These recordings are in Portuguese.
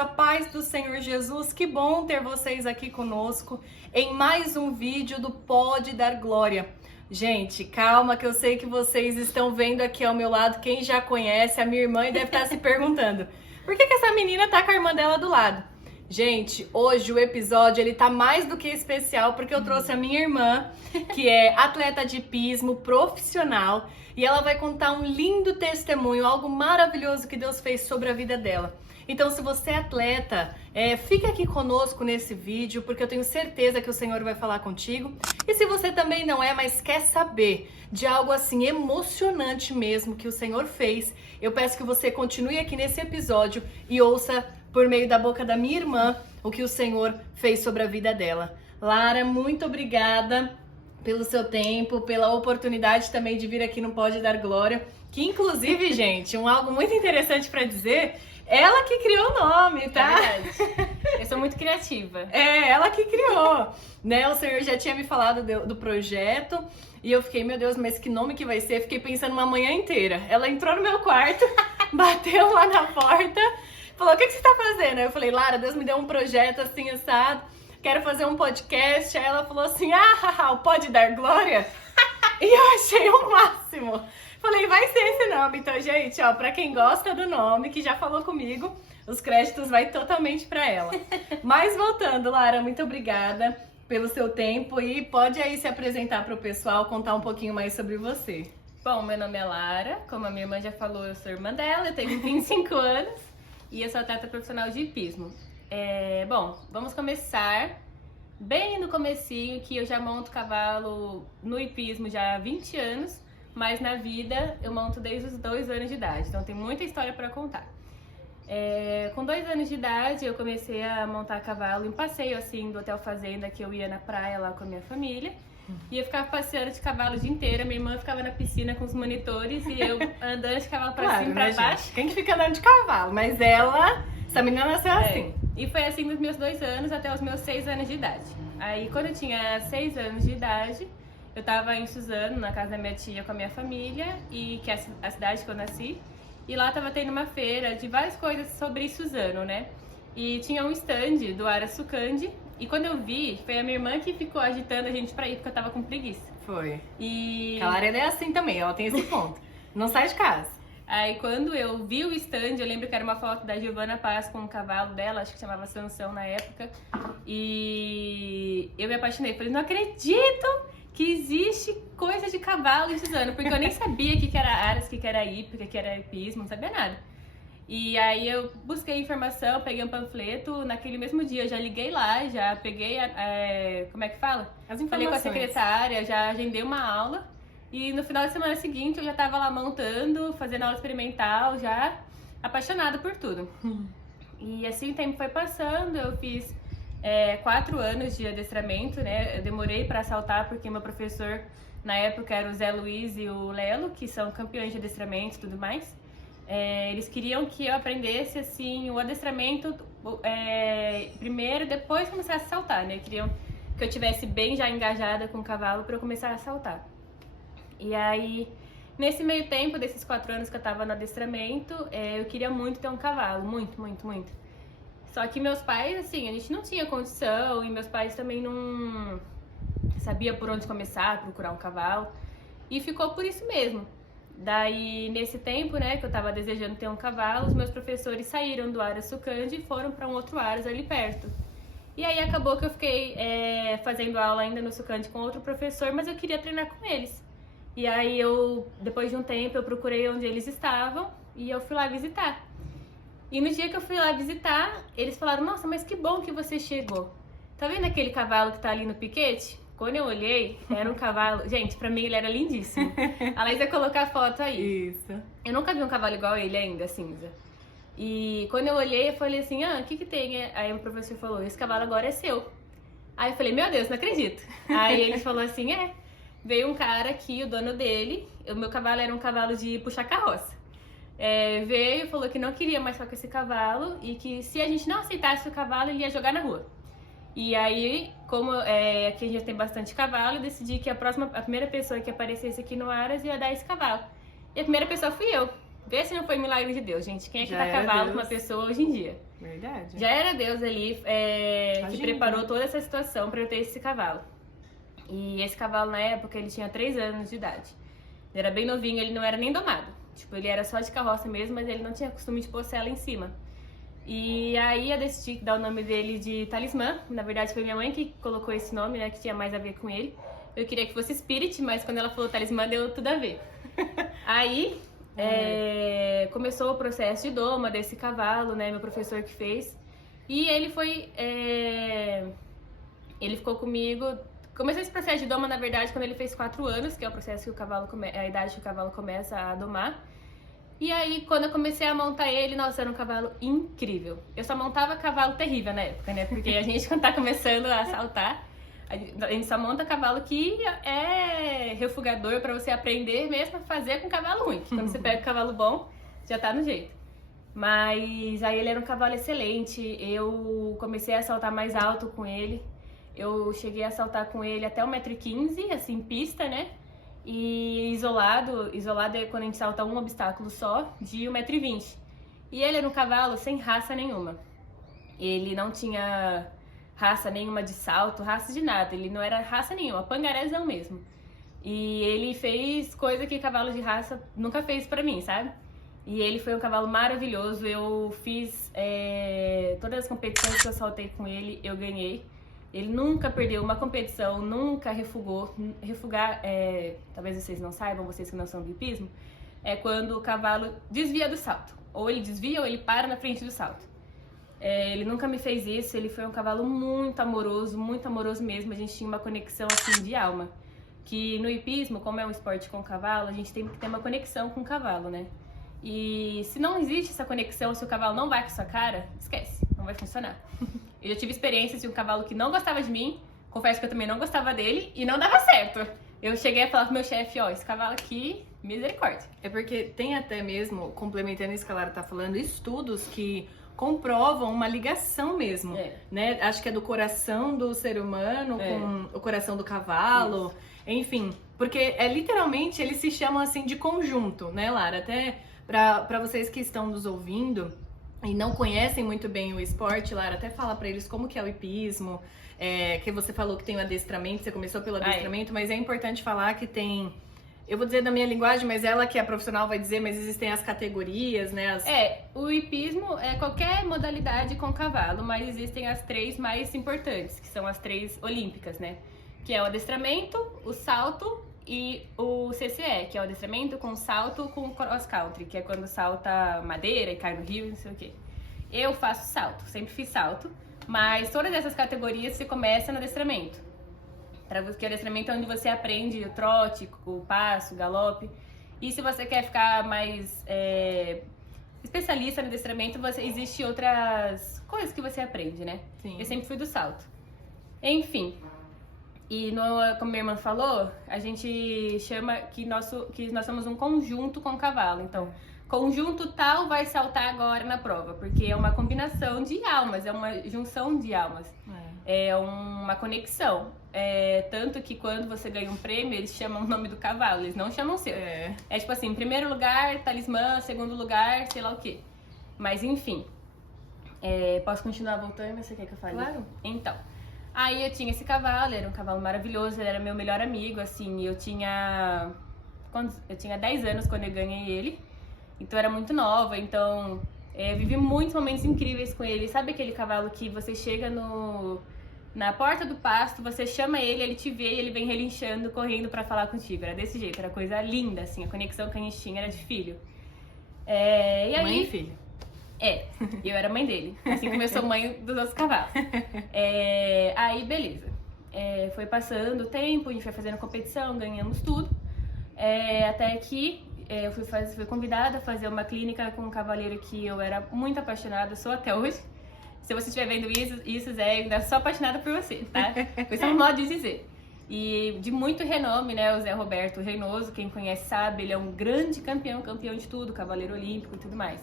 a paz do Senhor Jesus. Que bom ter vocês aqui conosco em mais um vídeo do Pode Dar Glória. Gente, calma que eu sei que vocês estão vendo aqui ao meu lado, quem já conhece, a minha irmã, e deve estar se perguntando, por que essa menina tá com a irmã dela do lado? Gente, hoje o episódio ele tá mais do que especial porque eu trouxe a minha irmã, que é atleta de hipismo profissional, e ela vai contar um lindo testemunho, algo maravilhoso que Deus fez sobre a vida dela. Então, se você é atleta, fica aqui conosco nesse vídeo, porque eu tenho certeza que o Senhor vai falar contigo. E se você também não é, mas quer saber de algo assim emocionante mesmo que o Senhor fez, eu peço que você continue aqui nesse episódio e ouça por meio da boca da minha irmã o que o Senhor fez sobre a vida dela. Lara, muito obrigada pelo seu tempo, pela oportunidade também de vir aqui no Pode Dar Glória, que inclusive, gente, algo muito interessante para dizer, ela que criou o nome, tá? É verdade. Eu sou muito criativa. Ela que criou, né? O Senhor já tinha me falado do projeto e eu fiquei, meu Deus, mas que nome que vai ser? Fiquei pensando uma manhã inteira. Ela entrou no meu quarto, bateu lá na porta, falou, o que você tá fazendo? Aí eu falei, Lara, Deus me deu um projeto assim, assado, quero fazer um podcast. Aí ela falou assim, o Pode Dar Glória? E eu achei o máximo. Falei, vai ser esse nome. Então, gente, ó, pra quem gosta do nome, que já falou comigo, os créditos vai totalmente pra ela. Mas voltando, Lara, muito obrigada pelo seu tempo e pode aí se apresentar pro pessoal, contar um pouquinho mais sobre você. Bom, meu nome é Lara, como a minha irmã já falou, eu sou irmã dela, eu tenho 25 anos e eu sou atleta profissional de hipismo. Bom, vamos começar bem no comecinho, que eu já monto cavalo no hipismo já há 20 anos, mas na vida eu monto desde os 2 anos de idade, então tem muita história para contar. Com 2 anos de idade eu comecei a montar cavalo em passeio assim do Hotel Fazenda, que eu ia na praia lá com a minha família, e eu ficava passeando de cavalo o dia inteiro. Minha irmã ficava na piscina com os monitores e eu andando de cavalo pra cima e pra baixo. Gente? Quem que fica andando de cavalo? Mas essa menina nasceu assim. E foi assim dos meus 2 anos até os meus 6 anos de idade. Aí quando eu tinha 6 anos de idade, eu tava em Suzano, na casa da minha tia com a minha família, que é a cidade que eu nasci. E lá tava tendo uma feira de várias coisas sobre Suzano, né? E tinha um stand do Ara Sucandi. E quando eu vi, foi a minha irmã que ficou agitando a gente pra ir, porque eu tava com preguiça. Foi. E A Lara é assim também, ela tem esse ponto. Não sai de casa. aí quando eu vi o stand, eu lembro que era uma foto da Giovana Paz com o cavalo dela, acho que chamava Sansão na época. E eu me apaixonei, falei, não acredito que existe coisa de cavalo em Suzano, porque eu nem sabia o que era aras, o que era hípica, o que era hipismo, não sabia nada. E aí eu busquei informação, peguei um panfleto, naquele mesmo dia eu já liguei lá, já peguei, como é que fala? As Falei com a informações. secretária, já agendei uma aula. E no final de semana seguinte eu já tava lá montando, fazendo aula experimental, já apaixonada por tudo. E assim o tempo foi passando, eu fiz 4 anos de adestramento, né? Eu demorei para saltar porque meu professor na época era o Zé Luiz e o Lelo, que são campeões de adestramento e tudo mais. Eles queriam que eu aprendesse assim o adestramento primeiro, depois começar a saltar, né? Queriam que eu tivesse bem já engajada com o cavalo para eu começar a saltar. E aí, nesse meio tempo desses 4 anos que eu tava no adestramento, eu queria muito ter um cavalo, muito, muito, muito. Só que meus pais, assim, a gente não tinha condição e meus pais também não sabia por onde começar a procurar um cavalo. E ficou por isso mesmo. Daí, nesse tempo, né, que eu tava desejando ter um cavalo, os meus professores saíram do Ara Sucandi e foram para um outro Aras ali perto. E aí acabou que eu fiquei fazendo aula ainda no Sucandi com outro professor, mas eu queria treinar com eles. E aí depois de um tempo, eu procurei onde eles estavam e eu fui lá visitar. E no dia que eu fui lá visitar, eles falaram, nossa, mas que bom que você chegou. Tá vendo aquele cavalo que tá ali no piquete? Quando eu olhei, era um cavalo... Gente, pra mim ele era lindíssimo. A Laís vai colocar a foto aí. Isso. Eu nunca vi um cavalo igual a ele ainda, cinza. E quando eu olhei, eu falei assim, o que tem? Aí o professor falou, esse cavalo agora é seu. Aí eu falei, meu Deus, não acredito. Aí ele falou assim, veio um cara aqui, o dono dele, o meu cavalo era um cavalo de puxar carroça. Veio e falou que não queria mais ficar com esse cavalo e que se a gente não aceitasse o cavalo, ele ia jogar na rua. E aí, como aqui a gente tem bastante cavalo, eu decidi que a primeira pessoa que aparecesse aqui no Aras ia dar esse cavalo. E a primeira pessoa fui eu. Vê se não foi milagre de Deus, gente. Quem é que Já dá era cavalo Deus. com uma pessoa hoje em dia? Verdade. Já era Deus ali que Agindo. preparou toda essa situação pra eu ter esse cavalo. E esse cavalo, na época, ele tinha 3 anos de idade. Ele era bem novinho, ele não era nem domado. Tipo, ele era só de carroça mesmo, mas ele não tinha costume de pôr sela em cima. E aí eu decidi dar o nome dele de Talismã. Na verdade, foi minha mãe que colocou esse nome, né, que tinha mais a ver com ele. Eu queria que fosse Spirit, mas quando ela falou Talismã, deu tudo a ver. Aí... começou o processo de doma desse cavalo, né? Meu professor que fez. E ele foi... ele ficou comigo... Começou esse processo de doma, na verdade, quando ele fez 4 anos, que é o processo que o cavalo a idade que o cavalo começa a domar. E aí, quando eu comecei a montar ele, nossa, era um cavalo incrível. Eu só montava cavalo terrível na época, né? Porque a gente, quando tá começando a saltar, a gente só monta cavalo que é refugador pra você aprender mesmo a fazer com cavalo ruim. Quando você pega o cavalo bom, já tá no jeito. Mas aí ele era um cavalo excelente, eu comecei a saltar mais alto com ele. Eu cheguei a saltar com ele até 1,15 m, assim, pista, né? E isolado é quando a gente salta um obstáculo só, de 1,20 m. E ele era um cavalo sem raça nenhuma. Ele não tinha raça nenhuma de salto, raça de nada. Ele não era raça nenhuma, pangarezão mesmo. E ele fez coisa que cavalo de raça nunca fez pra mim, sabe? E ele foi um cavalo maravilhoso. Eu fiz todas as competições que eu saltei com ele, eu ganhei. Ele nunca perdeu uma competição, nunca refugou. Refugar, talvez vocês não saibam, vocês que não são do hipismo, é quando o cavalo desvia do salto. Ou ele desvia ou ele para na frente do salto. Ele nunca me fez isso, ele foi um cavalo muito amoroso mesmo. A gente tinha uma conexão assim de alma. Que no hipismo, como é um esporte com cavalo, a gente tem que ter uma conexão com o cavalo, né? E se não existe essa conexão, se o cavalo não vai com a sua cara, esquece, não vai funcionar. Eu já tive experiências de um cavalo que não gostava de mim, confesso que eu também não gostava dele, e não dava certo. Eu cheguei a falar pro meu chefe, ó, esse cavalo aqui, misericórdia. É porque tem até mesmo, complementando isso que a Lara tá falando, estudos que comprovam uma ligação mesmo, né? Acho que é do coração do ser humano com o coração do cavalo, isso. Enfim, porque literalmente eles se chamam assim de conjunto, né, Lara? Até pra vocês que estão nos ouvindo e não conhecem muito bem o esporte, Lara, até fala pra eles como que é o hipismo, que você falou que tem o adestramento, você começou pelo adestramento, mas é importante falar que tem... Eu vou dizer da minha linguagem, mas ela que é profissional vai dizer, mas existem as categorias, né? O hipismo é qualquer modalidade com cavalo, mas existem as 3 mais importantes, que são as 3 olímpicas, né? Que é o adestramento, o salto e o CCE, que é o adestramento com salto com cross country, que é quando salta madeira e cai no rio e não sei o quê. Eu faço salto, sempre fiz salto, mas todas essas categorias você começa no adestramento. Porque o adestramento é onde você aprende o trote, o passo, o galope. E se você quer ficar mais especialista no adestramento, existe outras coisas que você aprende, né? Sim. Eu sempre fui do salto. Enfim. E como minha irmã falou, a gente chama que nós somos um conjunto com o cavalo. Então, conjunto tal vai saltar agora na prova, porque é uma combinação de almas, é uma junção de almas. É uma conexão. Tanto que quando você ganha um prêmio, eles chamam o nome do cavalo, eles não chamam o seu. É tipo assim, primeiro lugar, Talismã, segundo lugar, sei lá o quê. Mas enfim. Posso continuar voltando, mas você quer que eu fale? Claro. Então, aí eu tinha esse cavalo, era um cavalo maravilhoso, ele era meu melhor amigo, assim, eu tinha 10 anos quando eu ganhei ele, então era muito nova, então vivi muitos momentos incríveis com ele. Sabe aquele cavalo que você chega na porta do pasto, você chama ele, ele te vê e ele vem relinchando, correndo pra falar contigo? Era desse jeito, era coisa linda, assim, a conexão que a gente tinha era de filho. E aí, mãe e filho. Eu era mãe dele, assim como eu sou mãe dos outros cavalos. Aí, beleza. Foi passando o tempo, a gente foi fazendo competição, ganhamos tudo. Até que eu fui convidada a fazer uma clínica com um cavaleiro que eu era muito apaixonada, sou até hoje. Se você estiver vendo isso, Zé, eu ainda sou apaixonada por você, tá? Esse é um modo de dizer. E de muito renome, né? O Zé Roberto Reinoso, quem conhece sabe, ele é um grande campeão de tudo, cavaleiro olímpico e tudo mais.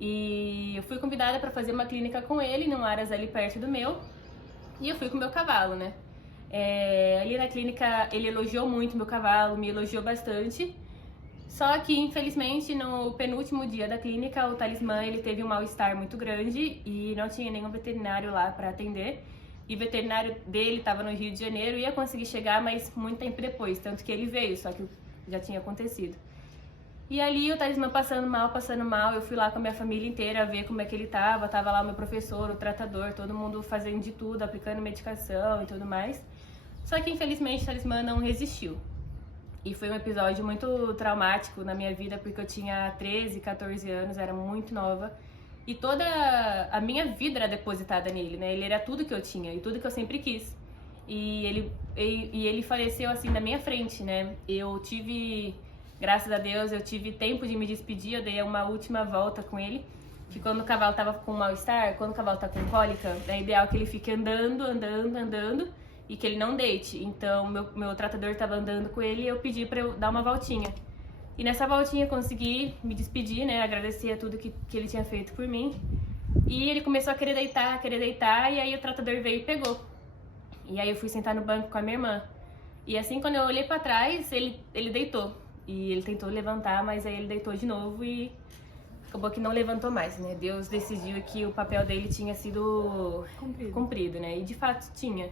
E eu fui convidada para fazer uma clínica com ele, num Aras ali perto do meu. E eu fui com o meu cavalo, né? Ali na clínica, ele elogiou muito meu cavalo, me elogiou bastante. Só que, infelizmente, no penúltimo dia da clínica, o Talismã ele teve um mal-estar muito grande e não tinha nenhum veterinário lá para atender. E o veterinário dele estava no Rio de Janeiro, ia conseguir chegar, mas muito tempo depois, tanto que ele veio, só que já tinha acontecido. E ali o Talismã passando mal, eu fui lá com a minha família inteira ver como é que ele tava lá o meu professor, o tratador, todo mundo fazendo de tudo, aplicando medicação e tudo mais. Só que infelizmente o Talismã não resistiu. E foi um episódio muito traumático na minha vida, porque eu tinha 13, 14 anos, era muito nova. E toda a minha vida era depositada nele, né? Ele era tudo que eu tinha e tudo que eu sempre quis. E ele faleceu assim na minha frente, né? Eu tive, graças a Deus, eu tive tempo de me despedir, eu dei uma última volta com ele. Que quando o cavalo tava com mal-estar, quando o cavalo tá com cólica, é ideal que ele fique andando e que ele não deite. Então, meu tratador estava andando com ele e eu pedi para eu dar uma voltinha. E nessa voltinha eu consegui me despedir, né? Agradecer a tudo que ele tinha feito por mim. E ele começou a querer deitar, e aí o tratador veio e pegou. E aí eu fui sentar no banco com a minha irmã. E assim, quando eu olhei para trás, ele deitou. E ele tentou levantar, mas aí ele deitou de novo e acabou que não levantou mais, né? Deus decidiu que o papel dele tinha sido cumprido, né? E de fato tinha.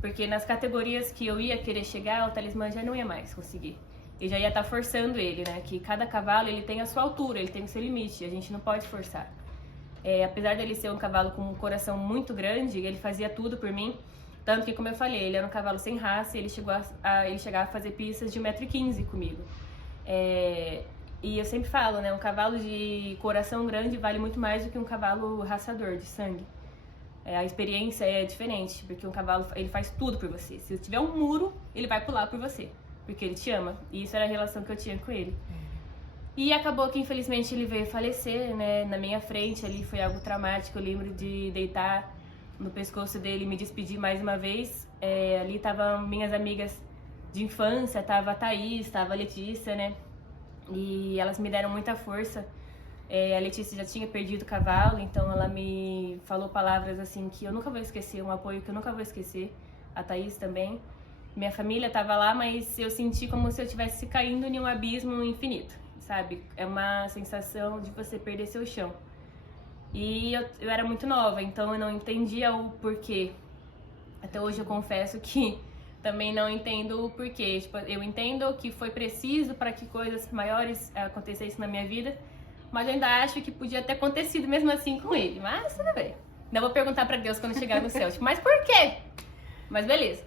Porque nas categorias que eu ia querer chegar, o Talismã já não ia mais conseguir. E já ia estar forçando ele, né? Que cada cavalo ele tem a sua altura, ele tem o seu limite, a gente não pode forçar. Apesar dele ser um cavalo com um coração muito grande, ele fazia tudo por mim. Tanto que, como eu falei, ele era um cavalo sem raça e ele chegava a fazer pistas de 1,15 m comigo. E eu sempre falo, né? Um cavalo de coração grande vale muito mais do que um cavalo raçador, de sangue. A experiência é diferente, porque um cavalo ele faz tudo por você. Se tiver um muro, ele vai pular por você, porque ele te ama. E isso era a relação que eu tinha com ele. E acabou que, infelizmente, ele veio falecer, né? Na minha frente ali foi algo traumático. Eu lembro de deitar no pescoço dele e me despedir mais uma vez. Ali estavam minhas amigas de infância, tava a Thaís, tava a Letícia, né? E elas me deram muita força. A Letícia já tinha perdido o cavalo, então ela me falou palavras assim que eu nunca vou esquecer, um apoio que eu nunca vou esquecer. A Thaís também. Minha família estava lá, mas eu senti como se eu estivesse caindo em um abismo infinito, sabe? É uma sensação de você perder seu chão. E eu era muito nova, então eu não entendia o porquê. Até hoje eu confesso que também não entendo o porquê. Tipo, eu entendo que foi preciso para que coisas maiores acontecessem na minha vida, mas eu ainda acho que podia ter acontecido mesmo assim com ele. Mas tudo bem. Ainda vou perguntar pra Deus quando chegar no céu. Tipo, mas por quê? Mas beleza.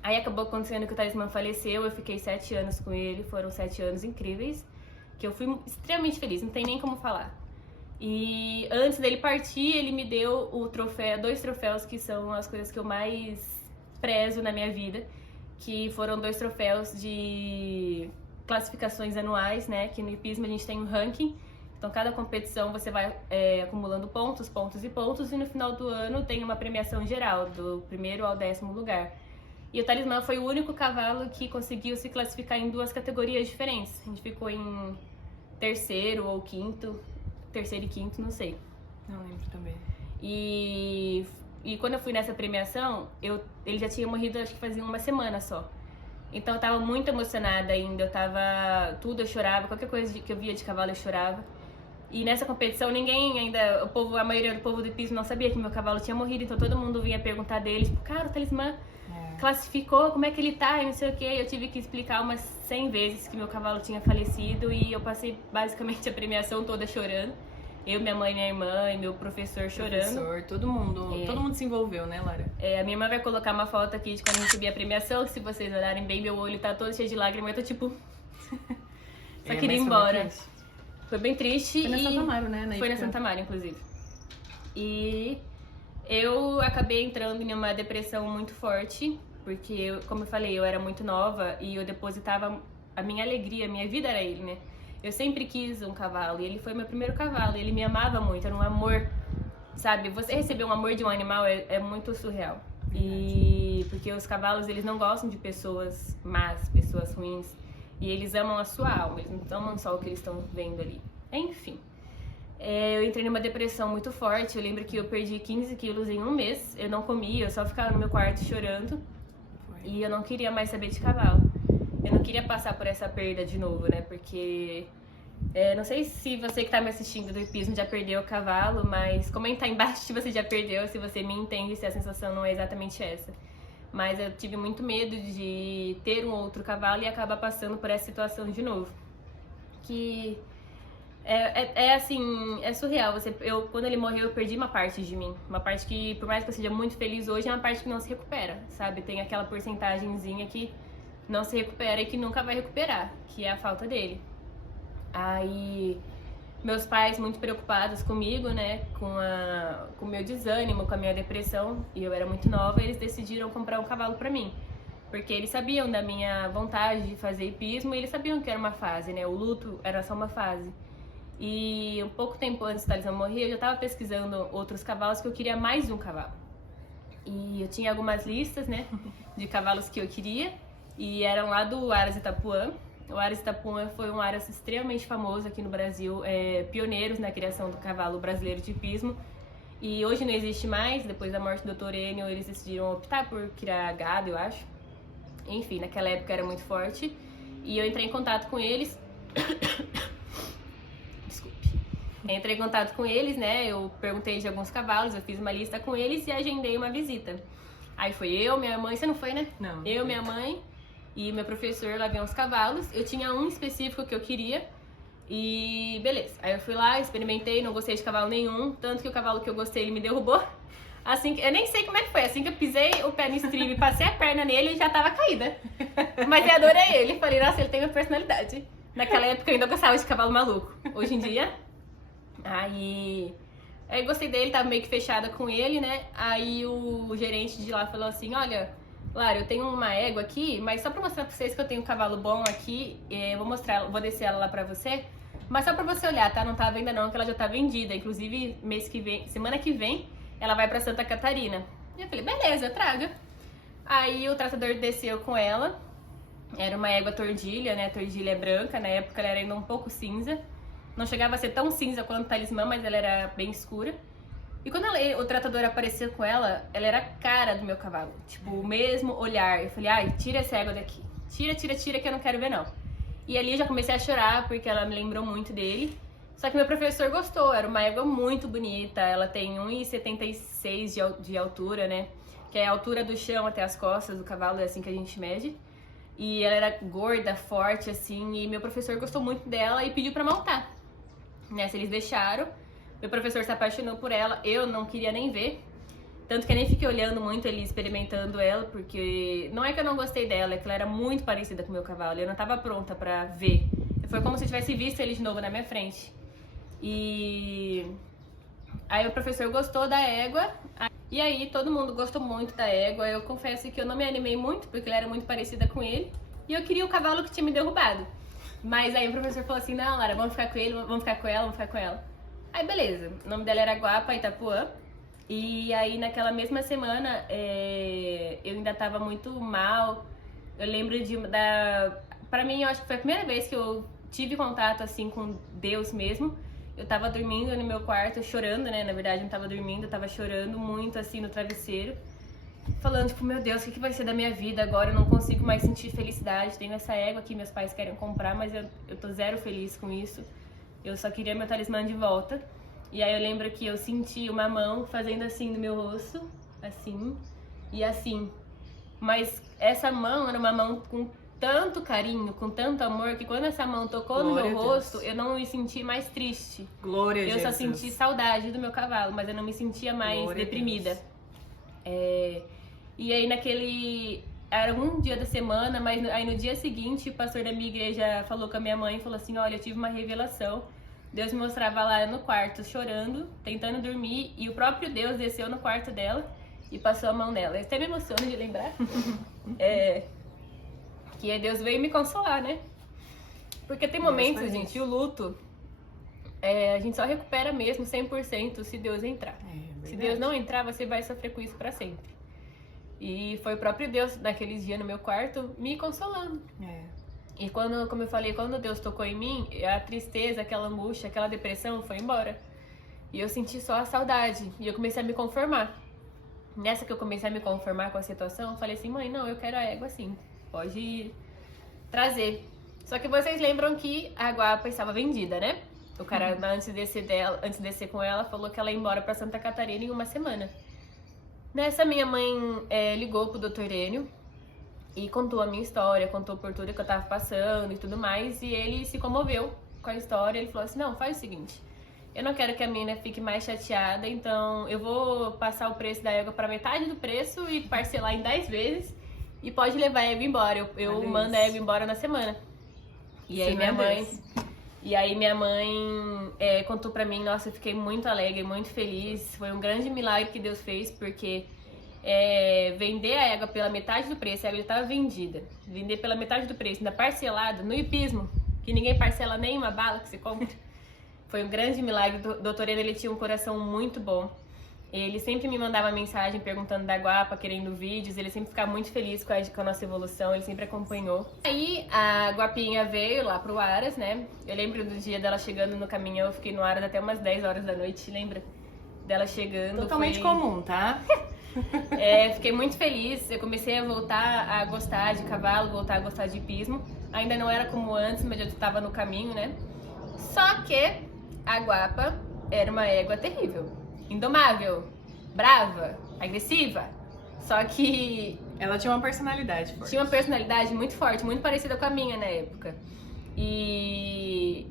Aí acabou acontecendo que o Talismã faleceu. Eu fiquei 7 anos com ele. Foram 7 anos incríveis. Que eu fui extremamente feliz. Não tem nem como falar. E antes dele partir, ele me deu o troféu, 2 troféus que são as coisas que eu mais prezo na minha vida. Que foram 2 troféus de classificações anuais, né? Que no hipismo a gente tem um ranking. Então, cada competição você vai acumulando pontos e no final do ano tem uma premiação geral, do 1º ao 10º lugar. E o Talismã foi o único cavalo que conseguiu se classificar em 2 categorias diferentes. A gente ficou em 3º ou 5º, 3º e 5º, não sei. Não lembro também. E quando eu fui nessa premiação, ele já tinha morrido, acho que fazia uma semana só. Então eu tava muito emocionada ainda, eu chorava, qualquer coisa que eu via de cavalo eu chorava. E nessa competição ninguém ainda, a maioria do povo do hipismo não sabia que meu cavalo tinha morrido, então todo mundo vinha perguntar dele, tipo, cara, o Talismã classificou, como é que ele tá, e não sei o que. Eu tive que explicar umas 100 vezes que meu cavalo tinha falecido e eu passei basicamente a premiação toda chorando. Eu, minha mãe, minha irmã e meu professor chorando. Todo mundo se envolveu, né, Lara? A minha irmã vai colocar uma foto aqui de quando eu recebi a premiação, que se vocês olharem bem, meu olho tá todo cheio de lágrimas, eu tô tipo... Só queria ir embora. Foi bem triste. Foi na Santa Amaro, né? Foi na Santa Amaro, inclusive. E eu acabei entrando em uma depressão muito forte, porque, como eu falei, eu era muito nova e eu depositava a minha alegria, a minha vida era ele, né? Eu sempre quis um cavalo e ele foi meu primeiro cavalo, ele me amava muito, era um amor, sabe? Você receber um amor de um animal é muito surreal. E porque os cavalos, eles não gostam de pessoas más, pessoas ruins, e eles amam a sua alma, eles não amam só o que eles estão vendo ali. Enfim, eu entrei numa depressão muito forte, eu lembro que eu perdi 15 quilos em um mês, eu não comia, eu só ficava no meu quarto chorando, e eu não queria mais saber de cavalo. eu não queria passar por essa perda de novo, né? Porque não sei se você que tá me assistindo do hipismo já perdeu o cavalo, mas comenta aí embaixo se você já perdeu, se você me entende, se a sensação não é exatamente essa. Mas eu tive muito medo de ter um outro cavalo e acabar passando por essa situação de novo. Que assim, é surreal. Quando ele morreu, eu perdi uma parte de mim. Uma parte que, por mais que eu seja muito feliz hoje, é uma parte que não se recupera, sabe? Tem aquela porcentagemzinha que não se recupera e que nunca vai recuperar, que é a falta dele. Aí, meus pais muito preocupados comigo, né? Com o meu desânimo, com a minha depressão, e eu era muito nova, eles decidiram comprar um cavalo pra mim. Porque eles sabiam da minha vontade de fazer hipismo e eles sabiam que era uma fase, né? O luto era só uma fase. E um pouco tempo antes da Talismã morrer, eu já estava pesquisando outros cavalos que eu queria mais de um cavalo. E eu tinha algumas listas, né, de cavalos que eu queria, e eram lá do Aras Itapuã. O Aras Itapuã foi um Aras extremamente famoso aqui no Brasil, pioneiros na criação do cavalo brasileiro de hipismo. E hoje não existe mais, depois da morte do Dr. Enio, eles decidiram optar por criar gado, eu acho. Enfim, naquela época era muito forte. E eu entrei em contato com eles. Entrei em contato com eles, né? Eu perguntei de alguns cavalos, eu fiz uma lista com eles e agendei uma visita. Aí foi eu, minha mãe, você não foi, né? Não. Eu, minha mãe e meu professor lá ver uns cavalos. Eu tinha um específico que eu queria e beleza. Aí eu fui lá, experimentei, não gostei de cavalo nenhum, tanto que o cavalo que eu gostei ele me derrubou. Assim, eu nem sei como é que foi, assim que eu pisei o pé no estribo e passei a perna nele, ele já tava caída. Mas eu adorei ele, falei, nossa, ele tem uma personalidade. Naquela época eu ainda gostava de cavalo maluco. Hoje em dia... Aí eu gostei dele, tava meio que fechada com ele, né? Aí o gerente de lá falou assim, olha, Lara, eu tenho uma égua aqui, mas só pra mostrar pra vocês que eu tenho um cavalo bom aqui, vou descer ela lá pra você, mas só pra você olhar, tá? Não tá à venda não, que ela já tá vendida. Inclusive, semana que vem, ela vai pra Santa Catarina. E eu falei, beleza, traga. Aí o tratador desceu com ela, era uma égua tordilha, né? Tordilha branca, na época ela era ainda um pouco cinza. Não chegava a ser tão cinza quanto o Talismã, mas ela era bem escura. E quando o tratador apareceu com ela era a cara do meu cavalo. Tipo, o mesmo olhar. Eu falei, ai, tira essa égua daqui. Tira que eu não quero ver, não. E ali eu já comecei a chorar, porque ela me lembrou muito dele. Só que meu professor gostou, era uma égua muito bonita. Ela tem 1,76 de altura, né? Que é a altura do chão até as costas do cavalo, é assim que a gente mede. E ela era gorda, forte, assim. E meu professor gostou muito dela e pediu pra montar. Nessa eles deixaram, meu professor se apaixonou por ela, eu não queria nem ver, tanto que eu nem fiquei olhando muito ele experimentando ela, porque não é que eu não gostei dela, é que ela era muito parecida com o meu cavalo, eu não tava pronta pra ver, foi como se eu tivesse visto ele de novo na minha frente. E aí o professor gostou da égua, e aí todo mundo gostou muito da égua. Eu confesso que eu não me animei muito, porque ela era muito parecida com ele, e eu queria o cavalo que tinha me derrubado. Mas aí o professor falou assim, não, Lara, vamos ficar com ele, vamos ficar com ela, vamos ficar com ela. Aí beleza, o nome dela era Guapa Itapuã. E aí naquela mesma semana eu ainda tava muito mal. Eu lembro pra mim, eu acho que foi a primeira vez que eu tive contato assim com Deus mesmo. Eu tava dormindo no meu quarto, chorando, né? Na verdade, eu não tava dormindo, eu tava chorando muito assim no travesseiro. Falando, tipo, meu Deus, o que vai ser da minha vida agora? Eu não consigo mais sentir felicidade. Tenho essa égua que meus pais querem comprar, mas eu tô zero feliz com isso. Eu só queria meu talismã de volta. E aí eu lembro que eu senti uma mão fazendo assim no meu rosto, assim e assim. Mas essa mão era uma mão com tanto carinho, com tanto amor, que quando essa mão tocou no meu rosto, eu não me senti mais triste. Glória a Jesus. Eu só senti saudade do meu cavalo, mas eu não me sentia mais deprimida. E aí era um dia da semana, mas aí no dia seguinte o pastor da minha igreja falou com a minha mãe, falou assim, olha, eu tive uma revelação. Deus me mostrava lá no quarto, chorando, tentando dormir, e o próprio Deus desceu no quarto dela e passou a mão nela. Eu até me emociono de lembrar. Que Deus veio me consolar, né? Porque tem momentos, gente, o luto, a gente só recupera mesmo 100% se Deus entrar. Se Deus não entrar, você vai sofrer com isso pra sempre. E foi o próprio Deus, naqueles dias no meu quarto, me consolando. E quando, como eu falei, quando Deus tocou em mim, a tristeza, aquela angústia, aquela depressão foi embora. E eu senti só a saudade. E eu comecei a me conformar. Nessa que eu comecei a me conformar com a situação, eu falei assim, mãe, não, eu quero a égua assim. trazer. Só que vocês lembram que a guapa estava vendida, né? O cara, antes de descer com ela, falou que ela ia embora pra Santa Catarina em uma semana. Nessa, minha mãe ligou pro Dr. Enio e contou a minha história, contou por tudo que eu tava passando e tudo mais. E ele se comoveu com a história. Ele falou assim, não, faz o seguinte, eu não quero que a menina fique mais chateada, então eu vou passar o preço da égua pra metade do preço e parcelar em 10 vezes. E pode levar a égua embora. Eu mando a égua embora na semana. E aí minha mãe contou pra mim, nossa, eu fiquei muito alegre, muito feliz. Foi um grande milagre que Deus fez, porque vender a égua pela metade do preço, a égua já estava vendida. Vender pela metade do preço, ainda parcelado, no hipismo, que ninguém parcela nem uma bala que você compra. Foi um grande milagre. O doutor ele tinha um coração muito bom. Ele sempre me mandava mensagem perguntando da guapa, querendo vídeos. Ele sempre ficava muito feliz com a nossa evolução, ele sempre acompanhou. Aí a guapinha veio lá pro Aras, né? Eu lembro do dia dela chegando no caminhão, eu fiquei no Aras até umas 10 horas da noite, lembra? Dela chegando. Totalmente comum, tá? Fiquei muito feliz. Eu comecei a voltar a gostar de cavalo, voltar a gostar de hipismo. Ainda não era como antes, mas eu estava no caminho, né? Só que a guapa era uma égua terrível. Indomável, brava, agressiva. Só que ela tinha uma personalidade forte. Tinha uma personalidade muito forte, muito parecida com a minha na época. E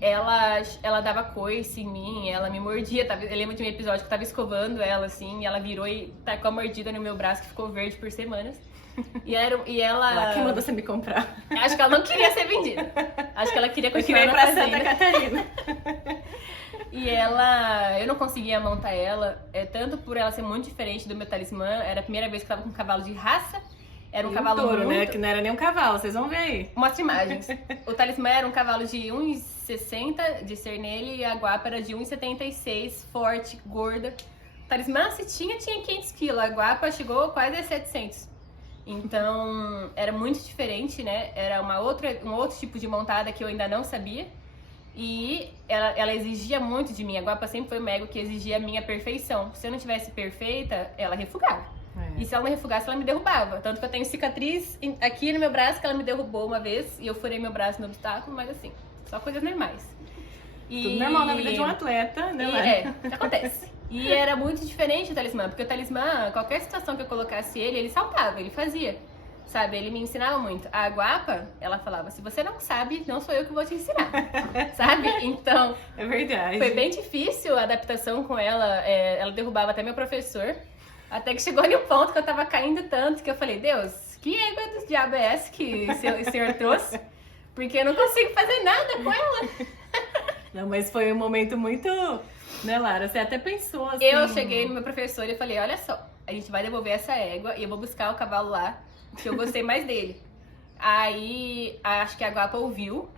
ela dava coice em mim, ela me mordia. Eu lembro de um episódio que eu tava escovando ela, assim, e ela virou e tacou a mordida no meu braço, que ficou verde por semanas. E ela... Ela que mandou você me comprar. Acho que ela não queria ser vendida. Acho que ela queria continuar ir pra Santa Catarina. E eu não conseguia montar ela, tanto por ela ser muito diferente do meu talismã. Era a primeira vez que eu tava com um cavalo de raça. Era um cavalo touro, muito... né? Que não era nem um cavalo, vocês vão ver aí. Mostra imagens. O talismã era um cavalo de 1,60 de ser nele e a guapa era de 1,76, forte, gorda. O talismã, se tinha 500 quilos. A guapa chegou quase a 700. Então, era muito diferente, né? Era um outro tipo de montada que eu ainda não sabia. E ela exigia muito de mim. A guapa sempre foi uma égua que exigia a minha perfeição. Se eu não tivesse perfeita, ela refugava. E se ela não refugasse, ela me derrubava. Tanto que eu tenho cicatriz aqui no meu braço, que ela me derrubou uma vez. E eu furei meu braço no obstáculo, mas assim, só coisas normais. Tudo normal na vida de um atleta, né? Acontece. E era muito diferente o talismã, porque o talismã, qualquer situação que eu colocasse ele saltava, ele fazia. Sabe, ele me ensinava muito. A guapa, ela falava, se você não sabe, não sou eu que vou te ensinar. Sabe? Então, é verdade. Foi bem difícil a adaptação com ela. Ela derrubava até meu professor. Até que chegou em um ponto que eu tava caindo tanto que eu falei, Deus, que égua do diabo é essa que o senhor trouxe? Porque eu não consigo fazer nada com ela. Não, mas foi um momento muito... Né, Lara? Você até pensou assim... Eu cheguei no meu professor e falei, olha só, a gente vai devolver essa égua e eu vou buscar o cavalo lá, que eu gostei mais dele. Aí, acho que a guapa ouviu,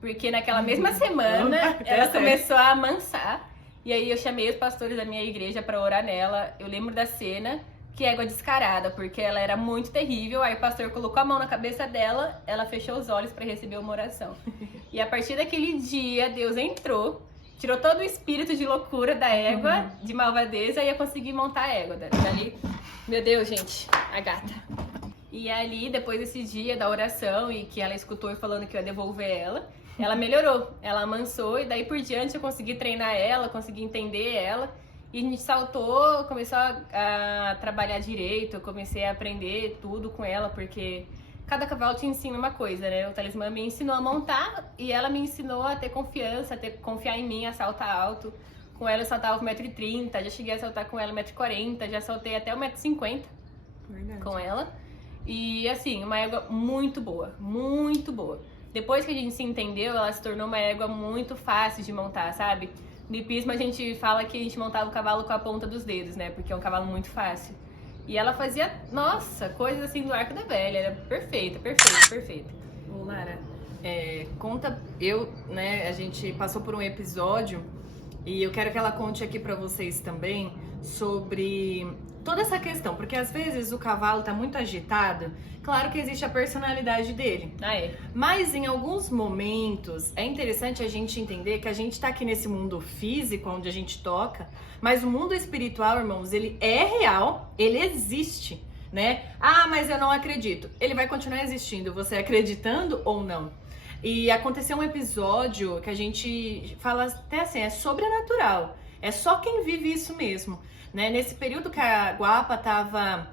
porque naquela mesma semana ela começou a amansar. E aí eu chamei os pastores da minha igreja pra orar nela. Eu lembro da cena, que égua descarada, porque ela era muito terrível. Aí o pastor colocou a mão na cabeça dela, ela fechou os olhos pra receber uma oração. E a partir daquele dia, Deus entrou, tirou todo o espírito de loucura da égua, de malvadeza, e eu consegui montar a égua. Dali, meu Deus, gente, a gata. E ali, depois desse dia da oração, e que ela escutou eu falando que eu ia devolver ela melhorou. Ela amansou, e daí por diante eu consegui treinar ela, consegui entender ela. E a gente saltou, começou a trabalhar direito, eu comecei a aprender tudo com ela, porque... Cada cavalo te ensina uma coisa, né? O talismã me ensinou a montar e ela me ensinou a ter confiança, confiar em mim, a saltar alto. Com ela eu saltava 1,30 m, já cheguei a saltar com ela 1,40 m, já saltei até 1,50 m com ela. E assim, uma égua muito boa, muito boa. Depois que a gente se entendeu, ela se tornou uma égua muito fácil de montar, sabe? No hipismo a gente fala que a gente montava o cavalo com a ponta dos dedos, né? Porque é um cavalo muito fácil. E ela fazia, nossa, coisas assim do arco da velha, era perfeita, perfeita, perfeita. Ô Lara, conta, a gente passou por um episódio e eu quero que ela conte aqui pra vocês também sobre toda essa questão, porque às vezes o cavalo tá muito agitado, claro que existe a personalidade dele. Mas em alguns momentos é interessante a gente entender que a gente tá aqui nesse mundo físico, onde a gente toca, mas o mundo espiritual, irmãos, ele é real, ele existe. né? Ah, mas eu não acredito. Ele vai continuar existindo, você acreditando ou não? E aconteceu um episódio que a gente fala até assim, é sobrenatural. É só quem vive isso mesmo, né? Nesse período que a Guapa tava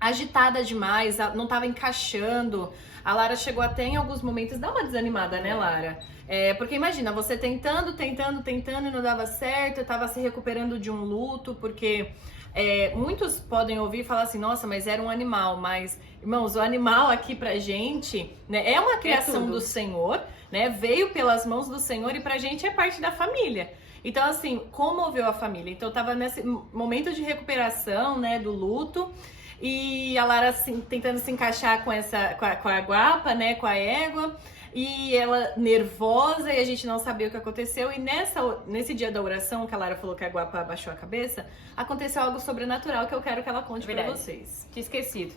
agitada demais, não tava encaixando. A Lara chegou até em alguns momentos dar uma desanimada, né, Lara? Porque imagina, você tentando e não dava certo, eu tava se recuperando de um luto, porque muitos podem ouvir e falar assim, nossa, mas era um animal, mas, irmãos, o animal aqui pra gente, né, é uma criação do Senhor, né, veio pelas mãos do Senhor e pra gente é parte da família. Então, assim, comoveu a família. Então, eu tava nesse momento de recuperação, né, do luto, e a Lara, assim, tentando se encaixar com a Guapa, né, com a égua, e ela nervosa, e a gente não sabia o que aconteceu. E nesse dia da oração, que a Lara falou que a Guapa abaixou a cabeça, aconteceu algo sobrenatural que eu quero que ela conte pra vocês. Tinha esquecido.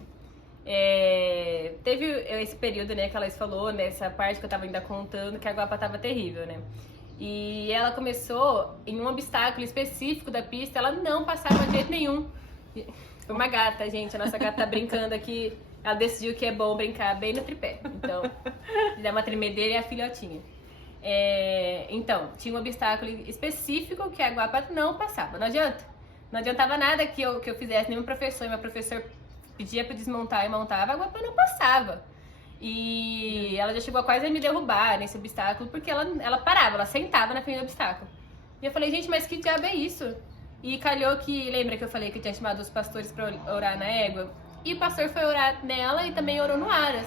Teve esse período, né, que ela falou, nessa parte que eu tava ainda contando, que a Guapa tava terrível, né? E ela começou em um obstáculo específico da pista, ela não passava de jeito nenhum. Foi uma gata, gente, a nossa gata tá brincando aqui. Ela decidiu que é bom brincar bem no tripé. Então, dá uma tremedeira e a filhotinha. Então, tinha um obstáculo específico que a Guapa não passava. Não adianta. Não adiantava nada que eu fizesse. Nem meu professor pedia pra desmontar e montava. A Guapa não passava. E ela já chegou a quase a me derrubar nesse obstáculo, porque ela parava, ela sentava na frente do obstáculo. E eu falei, gente, mas que diabo é isso? E calhou que, lembra que eu falei que eu tinha chamado os pastores pra orar na égua? E o pastor foi orar nela e também orou no Aras.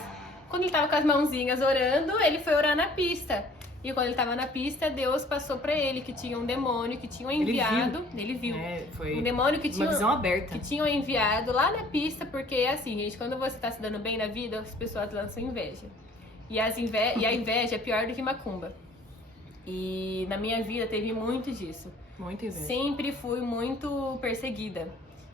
Quando ele tava com as mãozinhas orando, ele foi orar na pista. E quando ele tava na pista, Deus passou pra ele que tinha um demônio que tinham enviado. Ele viu. Foi um demônio que tinha uma visão aberta. Que tinham enviado lá na pista, porque é assim, gente, quando você tá se dando bem na vida, as pessoas lançam inveja. E a inveja é pior do que macumba. E na minha vida teve muito disso. Muito inveja. Sempre fui muito perseguida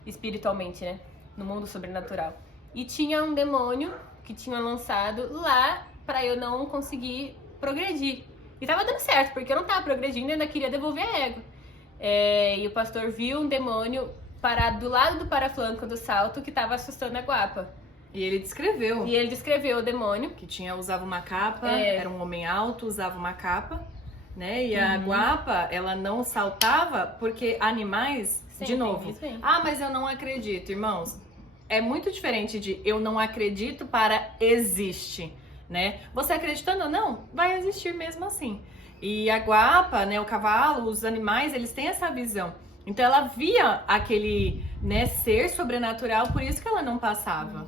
espiritualmente, né? No mundo sobrenatural. E tinha um demônio que tinha lançado lá pra eu não conseguir progredir. E tava dando certo, porque eu não tava progredindo e ainda queria devolver a égua. E o pastor viu um demônio parado do lado do paraflanco do salto que tava assustando a Guapa. E ele descreveu o demônio. Que usava uma capa, era um homem alto, usava uma capa, né? E a Guapa, ela não saltava porque animais, de novo. Ah, mas eu não acredito, irmãos. É muito diferente de eu não acredito para existe, né? Você acreditando ou não, vai existir mesmo assim. E a Guapa, né, o cavalo, os animais, eles têm essa visão. Então ela via aquele, né, ser sobrenatural, por isso que ela não passava.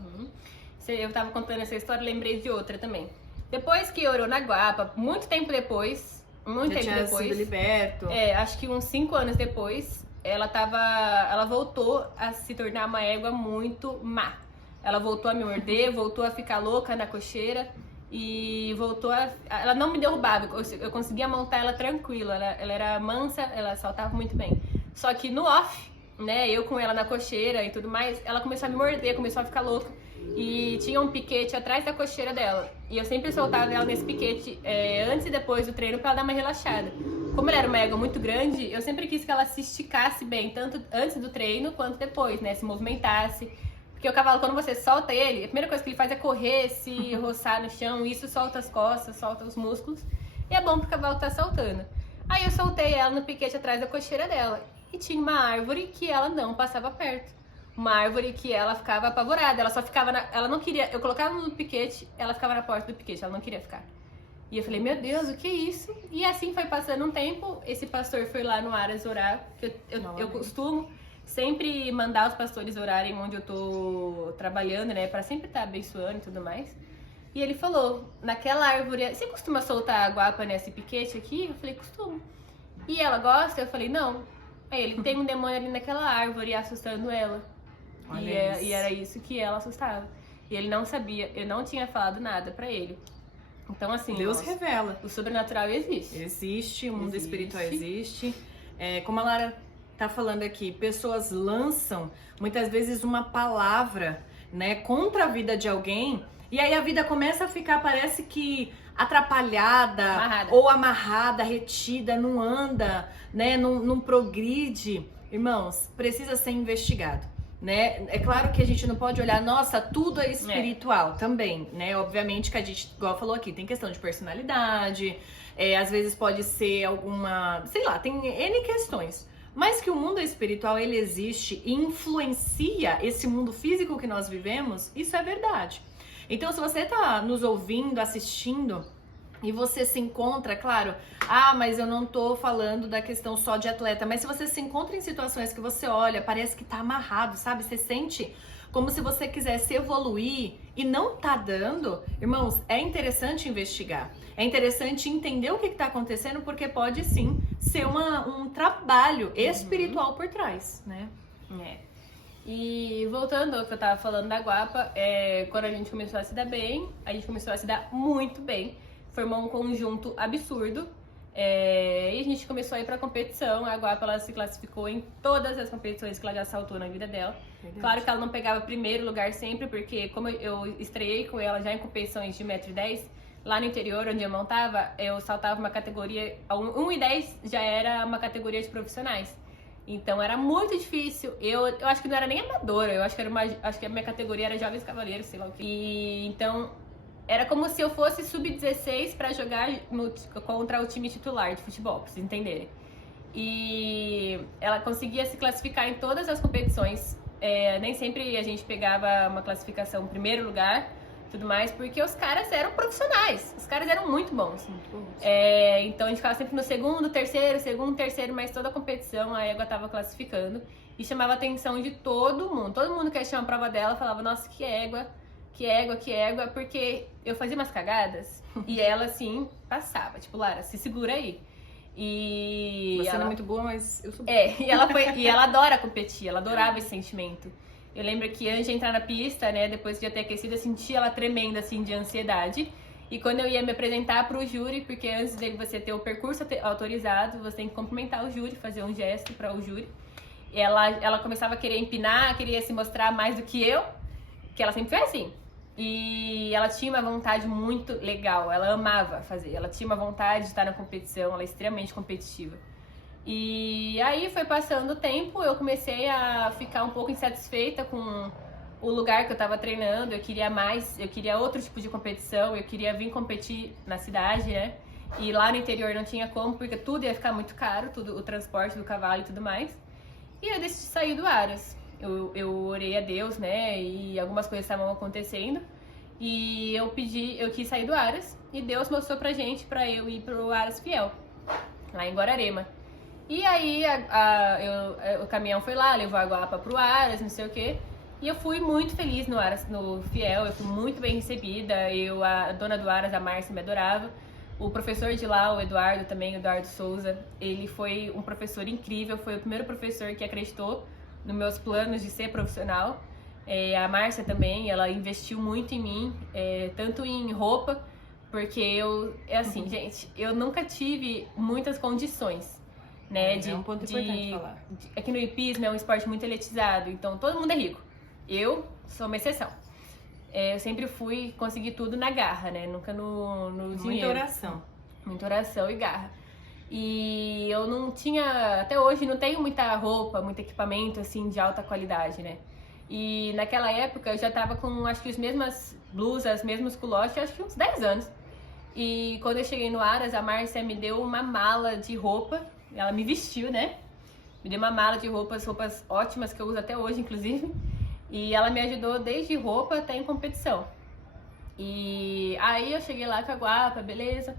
Eu tava contando essa história, lembrei de outra também. Depois que orou na Guapa, muito tempo depois, sido liberto. Acho que uns 5 anos depois, ela voltou a se tornar uma égua muito má. Ela voltou a me morder, voltou a ficar louca na cocheira e ela não me derrubava, eu conseguia montar ela tranquila, ela era mansa, ela saltava muito bem. Só que no off, né, eu com ela na cocheira e tudo mais, ela começou a me morder, começou a ficar louca. E tinha um piquete atrás da cocheira dela. E eu sempre soltava ela nesse piquete antes e depois do treino pra ela dar uma relaxada. Como ela era uma égua muito grande, eu sempre quis que ela se esticasse bem, tanto antes do treino quanto depois, né? Se movimentasse. Porque o cavalo, quando você solta ele, a primeira coisa que ele faz é correr, se roçar no chão. Isso solta as costas, solta os músculos. E é bom pro cavalo estar saltando. Aí eu soltei ela no piquete atrás da cocheira dela. E tinha uma árvore que ela não passava perto. Uma árvore que ela ficava apavorada, ela só ficava ela não queria, eu colocava no piquete, ela ficava na porta do piquete, ela não queria ficar. E eu falei, meu Deus, o que é isso? E assim foi passando um tempo, esse pastor foi lá no Aras orar, que eu costumo sempre mandar os pastores orarem onde eu tô trabalhando, né, pra sempre estar abençoando e tudo mais. E ele falou, naquela árvore, você costuma soltar a Guapa nesse piquete aqui? Eu falei, costumo. E ela gosta? Eu falei, não. Aí ele, tem um demônio ali naquela árvore assustando ela. E era isso que ela assustava. E ele não sabia, eu não tinha falado nada pra ele. Então, assim, Deus revela. O sobrenatural existe. Existe, o mundo espiritual existe. Como a Lara tá falando aqui, pessoas lançam muitas vezes uma palavra, né, contra a vida de alguém, e aí a vida começa a ficar, parece que atrapalhada, ou amarrada, retida, não anda, né, não progride. Irmãos, precisa ser investigado. né? É claro que a gente não pode olhar, nossa, tudo é espiritual também, né? Obviamente que a gente, igual falou aqui, tem questão de personalidade, às vezes pode ser alguma, sei lá, tem N questões. Mas que o mundo espiritual, ele existe e influencia esse mundo físico que nós vivemos, isso é verdade. Então, se você tá nos ouvindo, assistindo, e você se encontra, claro, mas eu não tô falando da questão só de atleta, mas se você se encontra em situações que você olha, parece que tá amarrado, sabe? Você sente como se você quisesse evoluir e não tá dando, irmãos, é interessante investigar. É interessante entender o que tá acontecendo, porque pode sim ser um trabalho espiritual por trás, né? E voltando ao que eu tava falando da Guapa, quando a gente começou a se dar bem, a gente começou a se dar muito bem. Formou um conjunto absurdo e a gente começou a ir pra competição. A Guapa, ela se classificou em todas as competições que ela já saltou na vida dela. Verdade. Claro que ela não pegava primeiro lugar sempre, porque como eu estreiei com ela já em competições de 1,10 m, lá no interior, onde eu montava, eu saltava uma categoria, 1,10 m já era uma categoria de profissionais. Então era muito difícil. Eu acho que não era nem amadora, eu acho que a minha categoria era Jovens Cavaleiros, sei lá o que. E então era como se eu fosse sub-16 pra jogar contra o time titular de futebol, pra vocês entenderem. E ela conseguia se classificar em todas as competições. Nem sempre a gente pegava uma classificação em primeiro lugar, tudo mais, porque os caras eram profissionais. Os caras eram muito bons. Muito bons. Então a gente ficava sempre no segundo, terceiro, mas toda a competição a égua tava classificando. E chamava a atenção de todo mundo. Todo mundo que assistia uma prova dela falava, nossa, que égua, porque eu fazia umas cagadas e ela, assim, passava. Tipo, Lara, se segura aí. E você não é muito boa, mas eu sou boa. E ela adora competir, ela adorava esse sentimento. Eu lembro que antes de entrar na pista, né, depois de eu ter aquecido, eu sentia ela tremenda, assim, de ansiedade. E quando eu ia me apresentar pro júri, porque antes de você ter o percurso autorizado, você tem que cumprimentar o júri, fazer um gesto para o júri. Ela começava a querer empinar, queria se mostrar mais do que eu, que ela sempre foi assim. E ela tinha uma vontade muito legal, ela amava fazer, ela tinha uma vontade de estar na competição, ela é extremamente competitiva. E aí foi passando o tempo, eu comecei a ficar um pouco insatisfeita com o lugar que eu tava treinando, eu queria mais, eu queria outro tipo de competição, eu queria vir competir na cidade, né? E lá no interior não tinha como, porque tudo ia ficar muito caro, tudo, o transporte do cavalo e tudo mais. E eu decidi sair do Aras. Eu orei a Deus, né, e algumas coisas estavam acontecendo, e eu quis sair do Aras, e Deus mostrou pra gente pra eu ir pro Aras Fiel, lá em Guararema. E aí o caminhão foi lá, levou a Guapa pro Aras, não sei o quê, e eu fui muito feliz no Aras, no Fiel, eu fui muito bem recebida, a dona do Aras, a Márcia, me adorava. O professor de lá, o Eduardo também, o Eduardo Souza, ele foi um professor incrível, foi o primeiro professor que acreditou nos meus planos de ser profissional. A Márcia também, ela investiu muito em mim, tanto em roupa, porque assim, gente, eu nunca tive muitas condições, né? É um ponto importante falar. Aqui no hipismo é um esporte muito elitizado, então todo mundo é rico. Eu sou uma exceção. Eu sempre consegui tudo na garra, né? Nunca no dinheiro. Muita oração. Muita oração e garra. E eu não tinha, até hoje, não tenho muita roupa, muito equipamento, assim, de alta qualidade, né? E naquela época eu já tava com, acho que as mesmas blusas, mesmos culotes, acho que uns 10 anos. E quando eu cheguei no Aras, a Márcia me deu uma mala de roupa, ela me vestiu, né? Me deu uma mala de roupas ótimas, que eu uso até hoje, inclusive. E ela me ajudou desde roupa até em competição. E aí eu cheguei lá com a Guapa, beleza.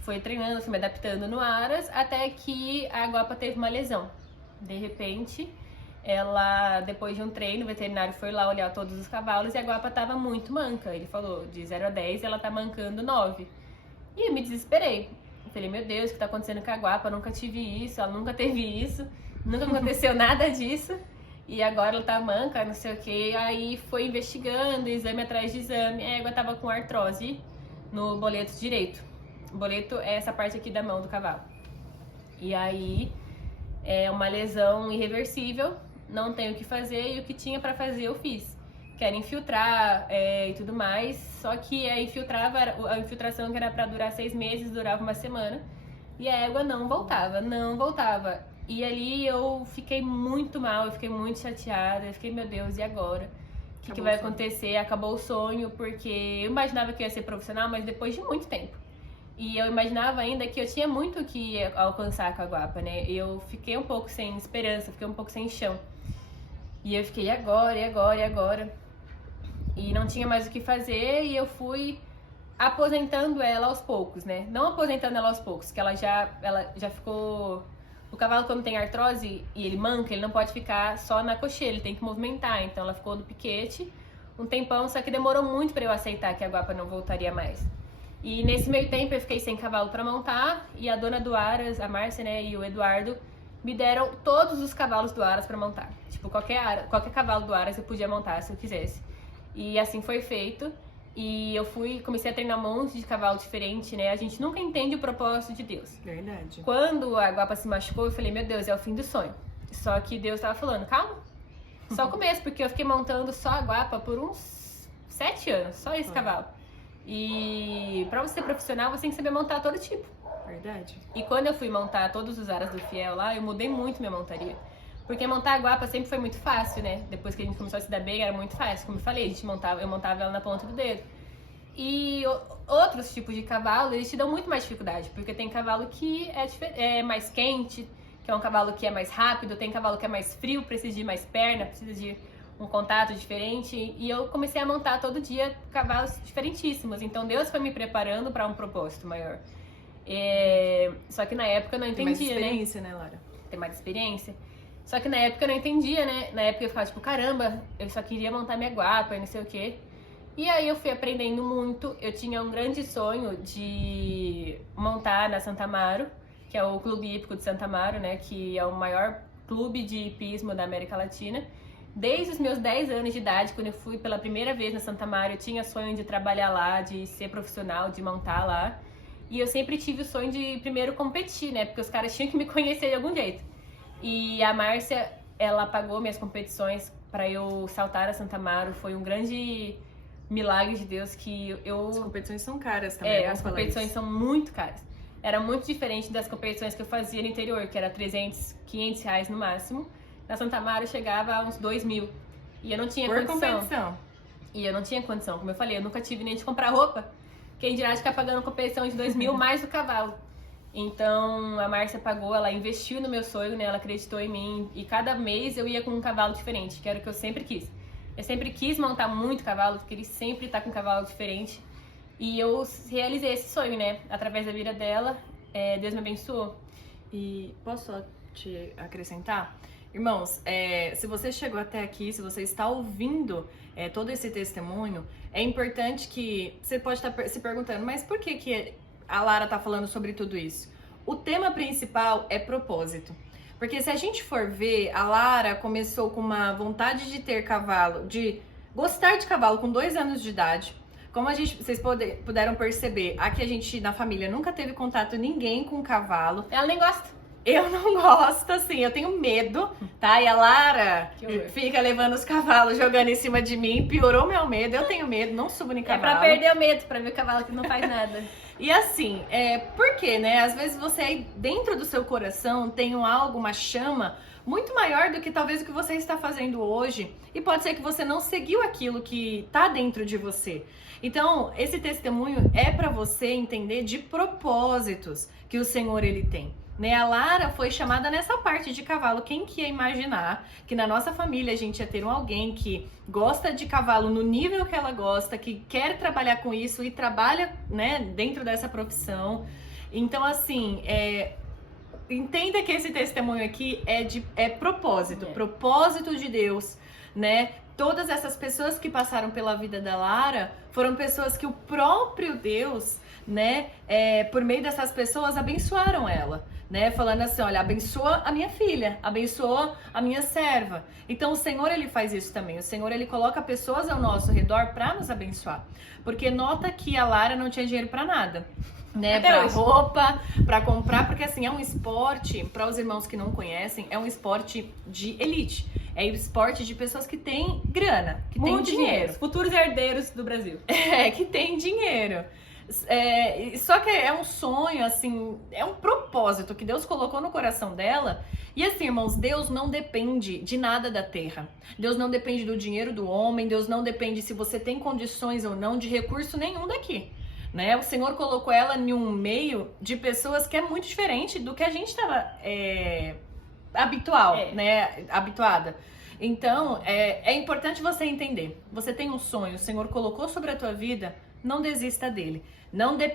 Foi treinando, fui me adaptando no Aras, até que a Guapa teve uma lesão. De repente, ela, depois de um treino, o veterinário foi lá olhar todos os cavalos e a Guapa tava muito manca. Ele falou, de 0 a 10, ela tá mancando 9. E eu me desesperei. Eu falei, meu Deus, o que tá acontecendo com a Guapa? Eu nunca tive isso, ela nunca teve isso, nunca aconteceu nada disso. E agora ela tá manca, não sei o que. Aí foi investigando, exame atrás de exame. A égua tava com artrose no boleto direito. O boleto é essa parte aqui da mão do cavalo. E aí é uma lesão irreversível, não tenho o que fazer, e o que tinha pra fazer eu fiz. Que era infiltrar e tudo mais, só que a infiltração que era pra durar 6 meses, durava uma semana, e a égua não voltava. E ali eu fiquei muito mal, eu fiquei muito chateada, eu fiquei, meu Deus, e agora? O que vai acontecer? Acabou o sonho, porque eu imaginava que eu ia ser profissional, mas depois de muito tempo. E eu imaginava ainda que eu tinha muito que alcançar com a Guapa, né? Eu fiquei um pouco sem esperança, fiquei um pouco sem chão. E eu fiquei, e agora, e agora, e agora? E não tinha mais o que fazer, e eu fui aposentando ela aos poucos, né? Não aposentando ela aos poucos, que ela já ficou... O cavalo, quando tem artrose e ele manca, ele não pode ficar só na cocheira, ele tem que movimentar. Então ela ficou no piquete um tempão, só que demorou muito pra eu aceitar que a Guapa não voltaria mais. E nesse meio tempo eu fiquei sem cavalo pra montar, e a dona do Aras, a Márcia, né, e o Eduardo, me deram todos os cavalos do Aras pra montar. Tipo, qualquer cavalo do Aras eu podia montar se eu quisesse. E assim foi feito. E eu comecei a treinar um monte de cavalo diferente, né? A gente nunca entende o propósito de Deus. Verdade. Quando a Guapa se machucou, eu falei, meu Deus, é o fim do sonho. Só que Deus tava falando, calma, só o começo, porque eu fiquei montando só a Guapa por uns 7 anos, só esse cavalo. E pra você ser profissional, você tem que saber montar todo tipo. Verdade. E quando eu fui montar todos os Aras do Fiel lá, eu mudei muito minha montaria. Porque montar a Guapa sempre foi muito fácil, né? Depois que a gente começou a se dar bem, era muito fácil. Como eu falei, eu montava ela na ponta do dedo. E outros tipos de cavalo, eles te dão muito mais dificuldade. Porque tem cavalo que é mais quente, que é um cavalo que é mais rápido. Tem cavalo que é mais frio, precisa de mais perna, precisa de um contato diferente. E eu comecei a montar todo dia cavalos diferentíssimos. Então Deus foi me preparando para um propósito maior. Só que na época eu não entendia, Tem mais experiência, né, Lara? Tem mais experiência. Só que na época eu não entendia, né? Na época eu ficava tipo, caramba, eu só queria montar minha Guapa e não sei o quê. E aí eu fui aprendendo muito. Eu tinha um grande sonho de montar na Santa Amaro, que é o Clube Hípico de Santa Amaro, né? Que é o maior clube de hipismo da América Latina. Desde os meus 10 anos de idade, quando eu fui pela primeira vez na Santa Amaro, eu tinha sonho de trabalhar lá, de ser profissional, de montar lá. E eu sempre tive o sonho de primeiro competir, né? Porque os caras tinham que me conhecer de algum jeito. E a Márcia, ela pagou minhas competições para eu saltar a Santa Amaro. Foi um grande milagre de Deus que eu... As competições são caras também, as competições são muito caras. Era muito diferente das competições que eu fazia no interior, que era 300, 500 reais no máximo. Na Santa Amaro chegava a uns 2.000. E eu não tinha condição. E eu não tinha condição. Como eu falei, eu nunca tive nem de comprar roupa. Quem dirá de ficar pagando competição de 2.000 mais do cavalo. Então a Márcia pagou, ela investiu no meu sonho, né? Ela acreditou em mim e cada mês eu ia com um cavalo diferente, que era o que eu sempre quis. Eu sempre quis montar muito cavalo, porque ele sempre tá com um cavalo diferente. E eu realizei esse sonho, né? Através da vida dela, Deus me abençoou. E posso só te acrescentar? Irmãos, se você chegou até aqui, se você está ouvindo todo esse testemunho, é importante que você pode estar se perguntando, mas por que a Lara tá falando sobre tudo isso? O tema principal é propósito. Porque se a gente for ver, a Lara começou com uma vontade de ter cavalo, de gostar de cavalo com 2 anos de idade. Como vocês puderam perceber, aqui a gente na família nunca teve contato ninguém com cavalo. Ela nem gosta. Eu não gosto, assim, eu tenho medo, tá? E a Lara fica levando os cavalos, jogando em cima de mim, piorou meu medo, eu tenho medo, não subo nem cavalo. É pra perder o medo, pra ver o cavalo que não faz nada. E assim, por quê, né? Às vezes você aí dentro do seu coração tem algo, uma chama muito maior do que talvez o que você está fazendo hoje. E pode ser que você não seguiu aquilo que tá dentro de você. Então, esse testemunho é para você entender de propósitos que o Senhor ele tem. Né? A Lara foi chamada nessa parte de cavalo. Quem que ia imaginar que na nossa família a gente ia ter alguém que gosta de cavalo no nível que ela gosta, que quer trabalhar com isso e trabalha, né, dentro dessa profissão. Então, assim, entenda que esse testemunho aqui é propósito, propósito de Deus, né? Todas essas pessoas que passaram pela vida da Lara foram pessoas que o próprio Deus, né, por meio dessas pessoas abençoaram ela. Né, falando assim, olha, abençoa a minha filha, abençoa a minha serva. Então o Senhor ele faz isso também. O Senhor ele coloca pessoas ao nosso redor para nos abençoar. Porque nota que a Lara não tinha dinheiro para nada, né, para roupa, para comprar, porque assim é um esporte, para os irmãos que não conhecem, é um esporte de elite. É um esporte de pessoas que têm grana, que têm dinheiro, futuros herdeiros do Brasil. Que tem dinheiro. Só que é um sonho, assim, é um propósito que Deus colocou no coração dela. E assim, irmãos, Deus não depende de nada da terra. Deus não depende do dinheiro do homem, Deus não depende se você tem condições ou não de recurso nenhum daqui. Né? O Senhor colocou ela em um meio de pessoas que é muito diferente do que a gente estava habituada. Então, é importante você entender. Você tem um sonho, o Senhor colocou sobre a tua vida, não desista dele.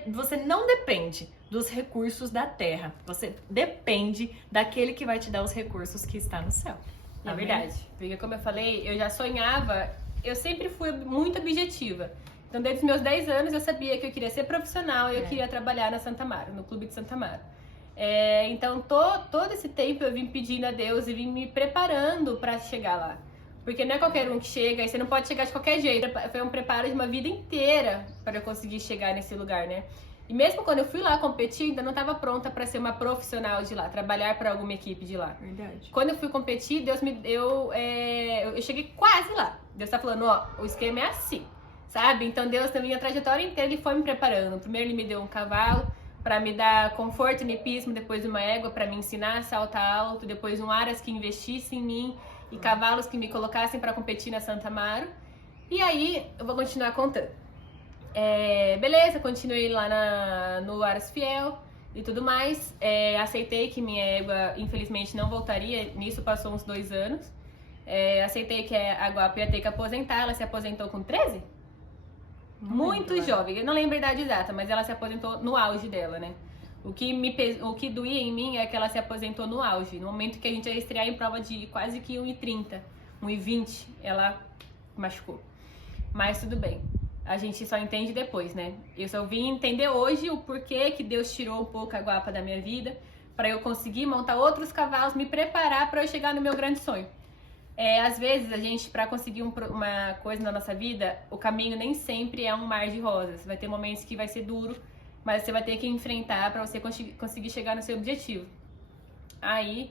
Você não depende dos recursos da terra. Você depende daquele que vai te dar os recursos que está no céu. É verdade. Porque como eu falei, eu já sonhava, eu sempre fui muito objetiva. Então, desde os meus 10 anos, eu sabia que eu queria ser profissional e eu queria trabalhar na Santa Amaro, no Clube de Santa Amaro. Então, todo esse tempo eu vim pedindo a Deus e vim me preparando para chegar lá. Porque não é qualquer um que chega e você não pode chegar de qualquer jeito. Foi um preparo de uma vida inteira para eu conseguir chegar nesse lugar, né? E mesmo quando eu fui lá competir, ainda não estava pronta para ser uma profissional de lá, trabalhar para alguma equipe de lá. Verdade. Quando eu fui competir, Deus me deu... eu cheguei quase lá. Deus tá falando, ó, o esquema é assim, sabe? Então Deus, na minha trajetória inteira, Ele foi me preparando. Primeiro Ele me deu um cavalo para me dar conforto no hipismo, depois uma égua para me ensinar a saltar alto, depois um aras que investisse em mim e cavalos que me colocassem para competir na Santa Amaro. E aí, eu vou continuar contando. Beleza, continuei lá no Aras Fiel e tudo mais. Aceitei que minha égua, infelizmente, não voltaria. Nisso passou uns 2 anos. Aceitei que a Guapa ia ter que aposentar. Ela se aposentou com 13? Muito jovem. Eu não lembro a idade exata, mas ela se aposentou no auge dela, né? O que doía em mim é que ela se aposentou no auge. No momento que a gente ia estrear em prova de quase que 1,30, 1,20, ela machucou. Mas tudo bem. A gente só entende depois, né? Eu só vim entender hoje o porquê que Deus tirou um pouco a Guapa da minha vida para eu conseguir montar outros cavalos, me preparar para eu chegar no meu grande sonho. Às vezes, a gente, para conseguir uma coisa na nossa vida, o caminho nem sempre é um mar de rosas. Vai ter momentos que vai ser duro, mas você vai ter que enfrentar para você conseguir chegar no seu objetivo. Aí,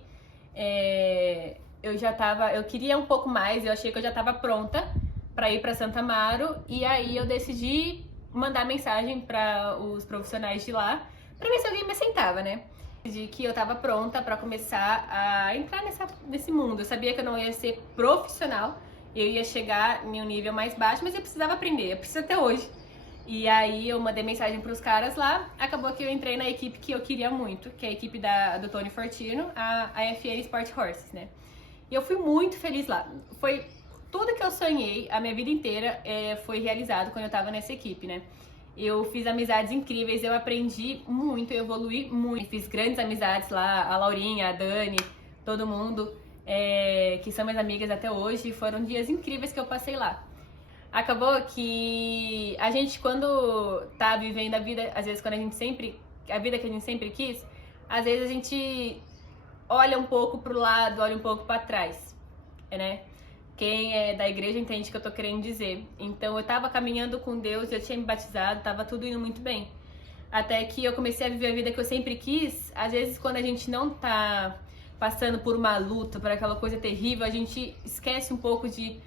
eu queria um pouco mais, eu achei que eu já estava pronta para ir para Santa Amaro, e aí eu decidi mandar mensagem para os profissionais de lá, para ver se alguém me aceitava, né? De que eu tava pronta para começar a entrar nesse mundo. Eu sabia que eu não ia ser profissional, eu ia chegar em um nível mais baixo, mas eu precisava aprender, eu preciso até hoje. E aí eu mandei mensagem para os caras lá, acabou que eu entrei na equipe que eu queria muito, que é a equipe do Tony Fortino, a FN Sport Horses, né? E eu fui muito feliz lá. Foi tudo que eu sonhei a minha vida inteira foi realizado quando eu tava nessa equipe, né? Eu fiz amizades incríveis, eu aprendi muito, eu evoluí muito. Fiz grandes amizades lá, a Laurinha, a Dani, todo mundo, que são minhas amigas até hoje. Foram dias incríveis que eu passei lá. Acabou que a gente, quando tá vivendo a vida, às vezes a vida que a gente sempre quis, às vezes a gente olha um pouco pro lado, olha um pouco pra trás, né? Quem é da igreja entende o que eu tô querendo dizer. Então eu tava caminhando com Deus, eu tinha me batizado, tava tudo indo muito bem. Até que eu comecei a viver a vida que eu sempre quis. Às vezes quando a gente não tá passando por uma luta, por aquela coisa terrível, a gente esquece um pouco de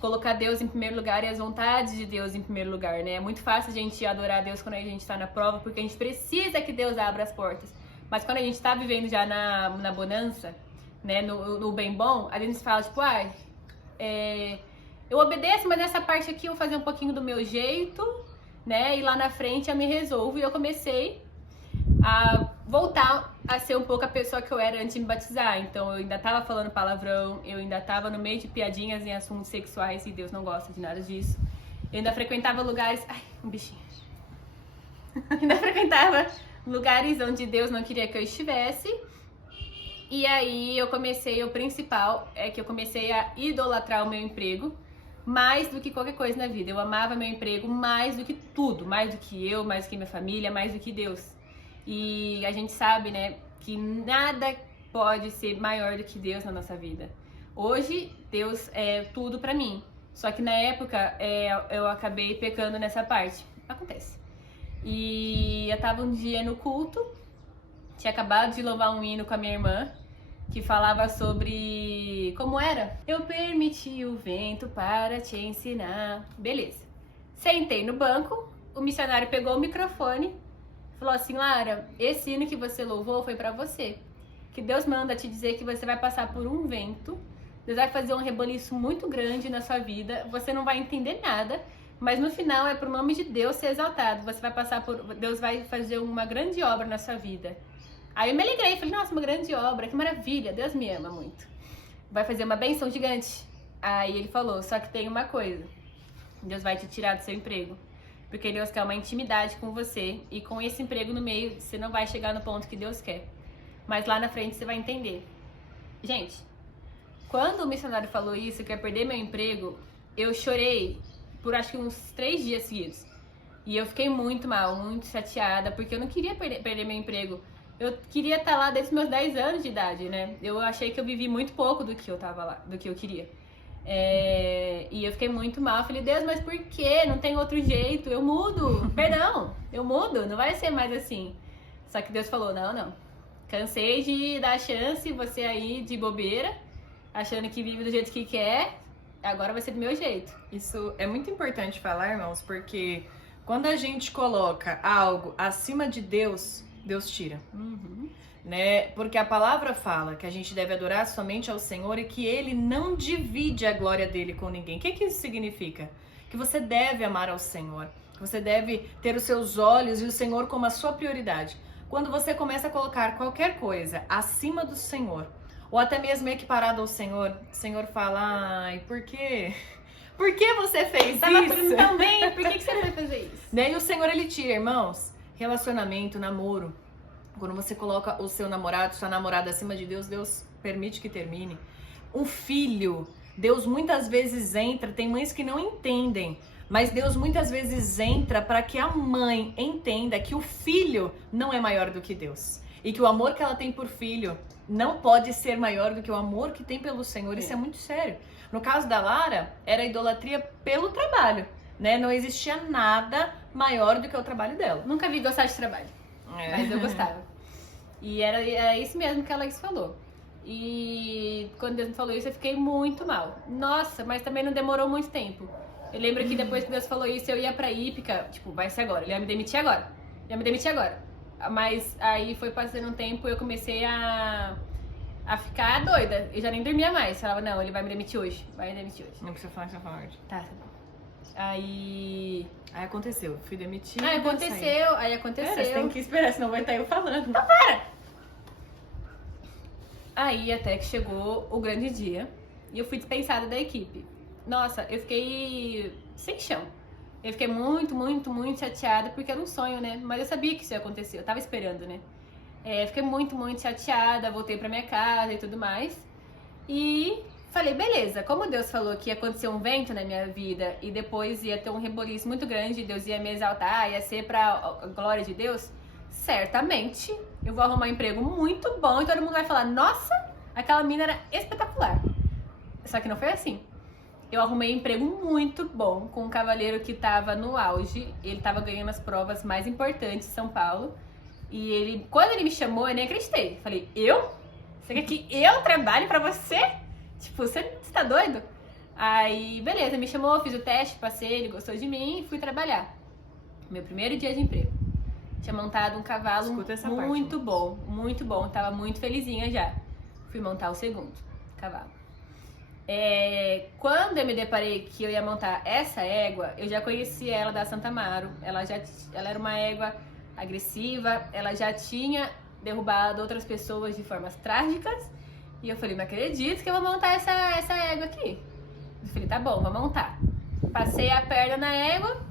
colocar Deus em primeiro lugar e as vontades de Deus em primeiro lugar, né? É muito fácil a gente adorar a Deus quando a gente tá na prova, porque a gente precisa que Deus abra as portas. Mas quando a gente tá vivendo já na bonança, né, no bem bom, a gente fala tipo, eu obedeço, mas nessa parte aqui eu vou fazer um pouquinho do meu jeito, né? E lá na frente eu me resolvo. E eu comecei a voltar a ser um pouco a pessoa que eu era antes de me batizar. Então eu ainda tava falando palavrão, eu ainda tava no meio de piadinhas em assuntos sexuais e Deus não gosta de nada disso. Eu ainda frequentava lugares... Ai, um bichinho. Ainda frequentava lugares onde Deus não queria que eu estivesse. E aí o principal é que eu comecei a idolatrar o meu emprego mais do que qualquer coisa na vida. Eu amava meu emprego mais do que tudo, mais do que eu, mais do que minha família, mais do que Deus. E a gente sabe, né, que nada pode ser maior do que Deus na nossa vida. Hoje, Deus é tudo pra mim. Só que na época, eu acabei pecando nessa parte. Acontece. E eu tava um dia no culto, tinha acabado de louvar um hino com a minha irmã, que falava sobre... Como era? Eu permiti o vento para te ensinar. Beleza. Sentei no banco, o missionário pegou o microfone, falou assim: Lara, esse hino que você louvou foi pra você. Que Deus manda te dizer que você vai passar por um vento, Deus vai fazer um reboliço muito grande na sua vida, você não vai entender nada, mas no final é pro nome de Deus ser exaltado. Você vai passar por... Deus vai fazer uma grande obra na sua vida. Aí eu me alegrei, falei: nossa, uma grande obra, que maravilha, Deus me ama muito. Vai fazer uma bênção gigante. Aí ele falou: só que tem uma coisa, Deus vai te tirar do seu emprego. Porque Deus quer uma intimidade com você. E com esse emprego no meio, você não vai chegar no ponto que Deus quer. Mas lá na frente você vai entender. Gente, quando o missionário falou isso, que eu ia perder meu emprego, eu chorei por acho que uns 3 dias seguidos. E eu fiquei muito mal, muito chateada, porque eu não queria perder meu emprego. Eu queria estar lá desde os meus 10 anos de idade, né? Eu achei que eu vivi muito pouco do que eu tava lá, do que eu queria. E eu fiquei muito mal, falei: Deus, mas por quê? Não tem outro jeito, eu mudo, perdão, eu mudo, não vai ser mais assim. Só que Deus falou: não, cansei de dar chance, você aí de bobeira, achando que vive do jeito que quer, agora vai ser do meu jeito. Isso é muito importante falar, irmãos, porque quando a gente coloca algo acima de Deus, Deus tira. Né? Porque a palavra fala que a gente deve adorar somente ao Senhor e que Ele não divide a glória dele com ninguém. O que isso significa? Que você deve amar ao Senhor, que você deve ter os seus olhos e o Senhor como a sua prioridade. Quando você começa a colocar qualquer coisa acima do Senhor, ou até mesmo equiparado ao Senhor, o Senhor fala: ai, por quê? Por que você fez Tava isso? tudo tão bem, por que você não vai fazer isso? Né? E o Senhor, Ele tira, irmãos, relacionamento, namoro. Quando você coloca o seu namorado, sua namorada acima de Deus, Deus permite que termine. Um filho, Deus muitas vezes entra, tem mães que não entendem, mas Deus muitas vezes entra para que a mãe entenda que o filho não é maior do que Deus. E que o amor que ela tem por filho não pode ser maior do que o amor que tem pelo Senhor. Isso é muito sério. No caso da Lara, era idolatria pelo trabalho, né? Não existia nada maior do que o trabalho dela. Nunca vi gostar de trabalho. Mas eu gostava. E era isso mesmo que a Alex falou. E quando Deus me falou isso, eu fiquei muito mal. Nossa, mas também não demorou muito tempo. Eu lembro que depois que Deus falou isso, eu ia pra Ípica, tipo, vai ser agora, ele ia me demitir agora. Mas aí foi passando um tempo e eu comecei a ficar doida. Eu já nem dormia mais. Falava: não, ele vai me demitir hoje. Não precisa falar essa parte. Tá bom. Aí aconteceu, fui demitida. Aí aconteceu. Você tem que esperar, senão vai estar eu falando. Então para! Aí até que chegou o grande dia e eu fui dispensada da equipe. Nossa, eu fiquei sem chão. Eu fiquei muito, muito, muito chateada porque era um sonho, né? Mas eu sabia que isso ia acontecer, eu tava esperando, né? Fiquei muito, muito chateada, voltei pra minha casa e tudo mais. E falei: beleza, como Deus falou que ia acontecer um vento na minha vida e depois ia ter um reboliço muito grande, Deus ia me exaltar, ia ser pra glória de Deus, certamente eu vou arrumar um emprego muito bom e todo mundo vai falar: nossa, aquela mina era espetacular. Só que não foi assim. Eu arrumei um emprego muito bom com um cavaleiro que tava no auge, ele tava ganhando as provas mais importantes de São Paulo. E quando ele me chamou, eu nem acreditei. Falei: eu? Você quer que eu trabalhe pra você? Tipo, você tá doido? Aí, beleza, me chamou, fiz o teste, passei, ele gostou de mim e fui trabalhar. Meu primeiro dia de emprego. Tinha montado um cavalo muito bom, tava muito felizinha já. Fui montar o segundo cavalo. Quando eu me deparei que eu ia montar essa égua, eu já conhecia ela da Santa Amaro. Ela era uma égua agressiva, ela já tinha derrubado outras pessoas de formas trágicas. E eu falei: não acredito que eu vou montar essa égua aqui. Eu falei: tá bom, vou montar. Passei a perna na égua,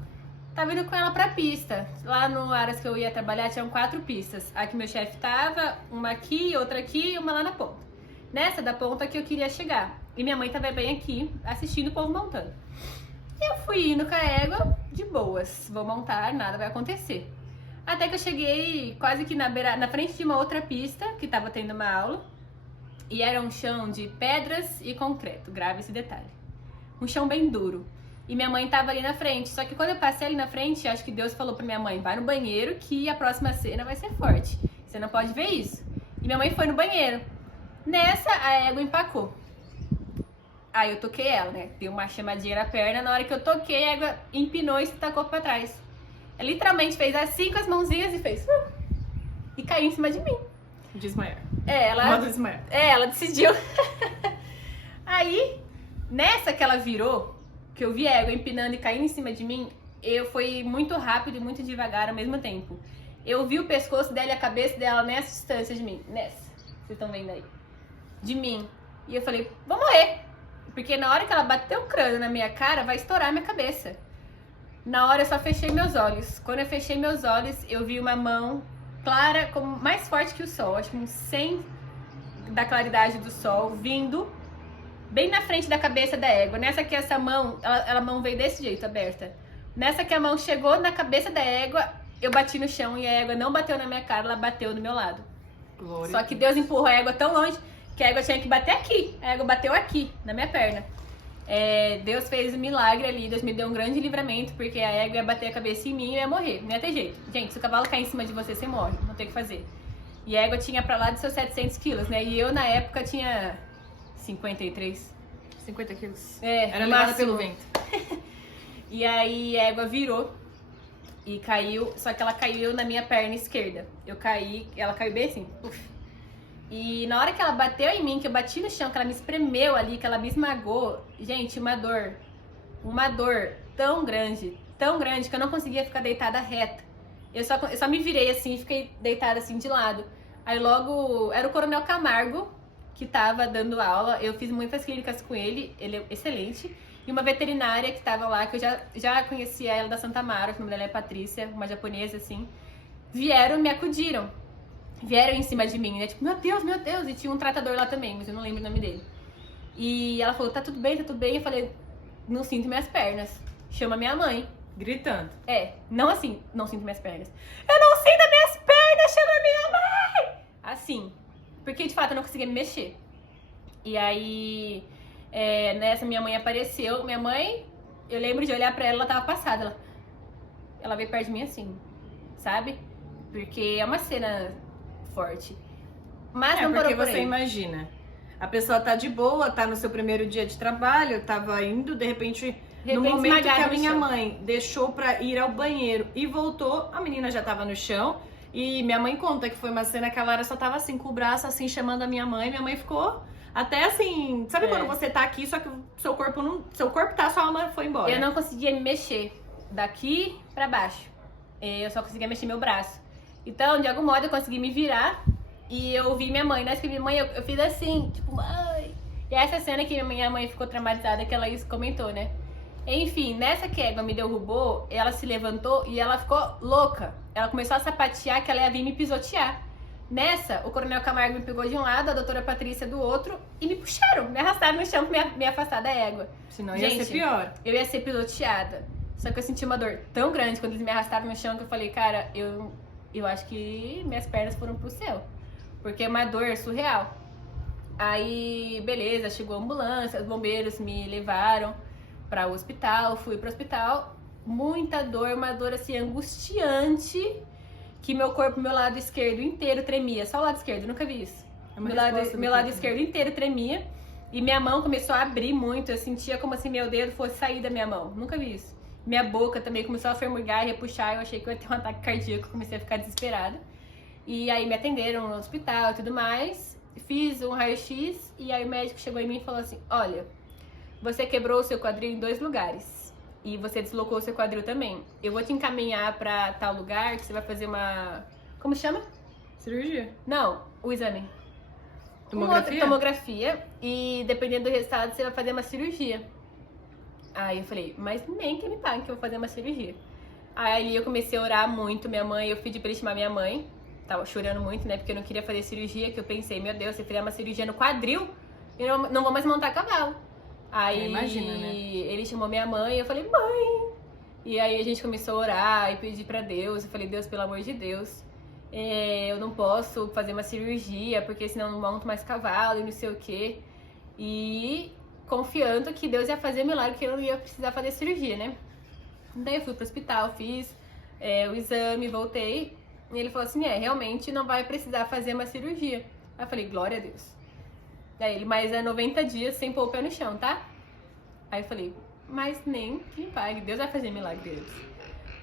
tava indo com ela pra pista. Lá no Aras que eu ia trabalhar tinham 4 pistas. A que meu chefe tava, uma aqui, outra aqui e uma lá na ponta. Nessa da ponta que eu queria chegar. E minha mãe tava bem aqui, assistindo o povo montando. Eu fui indo com a égua, de boas. Vou montar, nada vai acontecer. Até que eu cheguei quase que na frente de uma outra pista, que tava tendo uma aula. E era um chão de pedras e concreto, grave esse detalhe. Um chão bem duro. E minha mãe tava ali na frente. Só que quando eu passei ali na frente, acho que Deus falou pra minha mãe: vai no banheiro que a próxima cena vai ser forte. Você não pode ver isso. E minha mãe foi no banheiro. Nessa, a égua empacou. Aí eu toquei ela, né? Dei uma chamadinha na perna. Na hora que eu toquei, a égua empinou e se tacou pra trás. Ela literalmente fez assim com as mãozinhas e fez... E caiu em cima de mim. Desmaiar. Ela Desmaiar. ela decidiu. Aí, nessa que ela virou, que eu vi a égua empinando e caindo em cima de mim, eu fui muito rápido e muito devagar ao mesmo tempo. Eu vi o pescoço dela e a cabeça dela nessa distância de mim. Nessa. Vocês estão vendo aí. De mim. E eu falei, vou morrer. Porque na hora que ela bateu o crânio na minha cara, vai estourar a minha cabeça. Na hora eu só fechei meus olhos. Quando eu fechei meus olhos, eu vi uma mão clara, como mais forte que o sol. Acho que uns 100 da claridade do sol, vindo bem na frente da cabeça da égua. Nessa que essa mão, a mão veio desse jeito, aberta. Nessa que a mão chegou na cabeça da égua, eu bati no chão e a égua não bateu na minha cara, ela bateu do meu lado. Glória. Só que Deus empurrou a égua tão longe que a égua tinha que bater aqui. A égua bateu aqui, na minha perna. Deus fez um milagre ali, Deus me deu um grande livramento, porque a égua ia bater a cabeça em mim e eu ia morrer. Não ia ter jeito. Gente, se o cavalo cair em cima de você, você morre. Não tem o que fazer. E a égua tinha pra lá de seus 700 quilos, né? E eu, na época, tinha 53. 50 quilos. Era levada máximo. pelo vento. E aí a égua virou e caiu, só que ela caiu na minha perna esquerda. Eu caí, ela caiu bem assim, uf. E na hora que ela bateu em mim, que eu bati no chão, que ela me espremeu ali, que ela me esmagou, gente, uma dor tão grande que eu não conseguia ficar deitada reta. Eu só me virei assim e fiquei deitada assim de lado. Aí logo, era o Coronel Camargo que tava dando aula, eu fiz muitas clínicas com ele é excelente. E uma veterinária que tava lá, que eu já conhecia ela da Santa Mara, que o nome dela é Patrícia, uma japonesa assim. Vieram, me acudiram. Vieram em cima de mim, né? Tipo, meu Deus. E tinha um tratador lá também, mas eu não lembro o nome dele. E ela falou, tá tudo bem? Eu falei, não sinto minhas pernas. Chama minha mãe. Gritando. Não assim, não sinto minhas pernas. Eu não sinto minhas pernas, chama minha mãe! Assim, porque de fato eu não conseguia me mexer. E aí, nessa minha mãe apareceu. Minha mãe, eu lembro de olhar pra ela tava passada. Ela veio perto de mim assim, sabe? Porque é uma cena forte. Mas não parou porque por você aí. imagina, a pessoa tá de boa, tá no seu primeiro dia de trabalho, tava indo, de repente no momento que esmagada a no minha chão. mãe deixou pra ir ao banheiro e voltou, a menina já tava no chão. E minha mãe conta que foi uma cena que a Lara só tava assim, com o braço assim, chamando a minha mãe ficou até assim, sabe quando você tá aqui, só que o seu corpo tá, sua alma foi embora. Eu não conseguia me mexer daqui pra baixo. Eu só conseguia mexer meu braço. Então, de algum modo, eu consegui me virar e eu vi minha mãe. Nessa que minha mãe, eu fiz assim, tipo, mãe. E essa cena que minha mãe ficou traumatizada, que ela comentou, né? Enfim, nessa que a égua me derrubou, ela se levantou e ela ficou louca. Ela começou a sapatear que ela ia vir me pisotear. Nessa, o Coronel Camargo me pegou de um lado, a doutora Patrícia do outro e me puxaram, me arrastaram no chão pra me afastar da égua. Senão ia ser pior. Eu ia ser pisoteada. Só que eu senti uma dor tão grande quando eles me arrastaram no chão que eu falei, cara, eu acho que minhas pernas foram pro céu. Porque é uma dor surreal. Aí, beleza, chegou a ambulância, os bombeiros me levaram para o hospital, fui pro hospital. Muita dor, uma dor assim angustiante, que meu corpo, meu lado esquerdo inteiro tremia. Só o lado esquerdo, nunca vi isso. Meu lado esquerdo inteiro tremia. E minha mão começou a abrir muito, eu sentia como se meu dedo fosse sair da minha mão. Nunca vi isso. Minha boca também começou a formigar e repuxar, eu achei que eu ia ter um ataque cardíaco, comecei a ficar desesperada. E aí me atenderam no hospital e tudo mais, fiz um raio-x e aí o médico chegou em mim e falou assim, olha, você quebrou o seu quadril em 2 lugares e você deslocou o seu quadril também. Eu vou te encaminhar pra tal lugar que você vai fazer uma... Como chama? Cirurgia. Não, o exame. Tomografia? Tomografia e dependendo do resultado você vai fazer uma cirurgia. Aí eu falei, mas nem que me pague que eu vou fazer uma cirurgia. Aí eu comecei a orar muito, minha mãe, eu pedi pra ele chamar minha mãe. Tava chorando muito, né, porque eu não queria fazer cirurgia, que eu pensei, meu Deus, se eu fizer uma cirurgia no quadril, eu não vou mais montar cavalo. Aí imagina, né? ele chamou minha mãe e eu falei, mãe. E aí a gente começou a orar e pedir pra Deus. Eu falei, Deus, pelo amor de Deus, eu não posso fazer uma cirurgia, porque senão eu não monto mais cavalo e não sei o quê. E confiando que Deus ia fazer milagre, que eu não ia precisar fazer cirurgia, né? Daí eu fui pro hospital, fiz o exame, voltei. E ele falou assim, realmente não vai precisar fazer uma cirurgia. Aí eu falei, glória a Deus. Aí ele, mas é 90 dias sem pôr o pé no chão, tá? Aí eu falei, mas nem que me pague, Deus vai fazer milagre deles.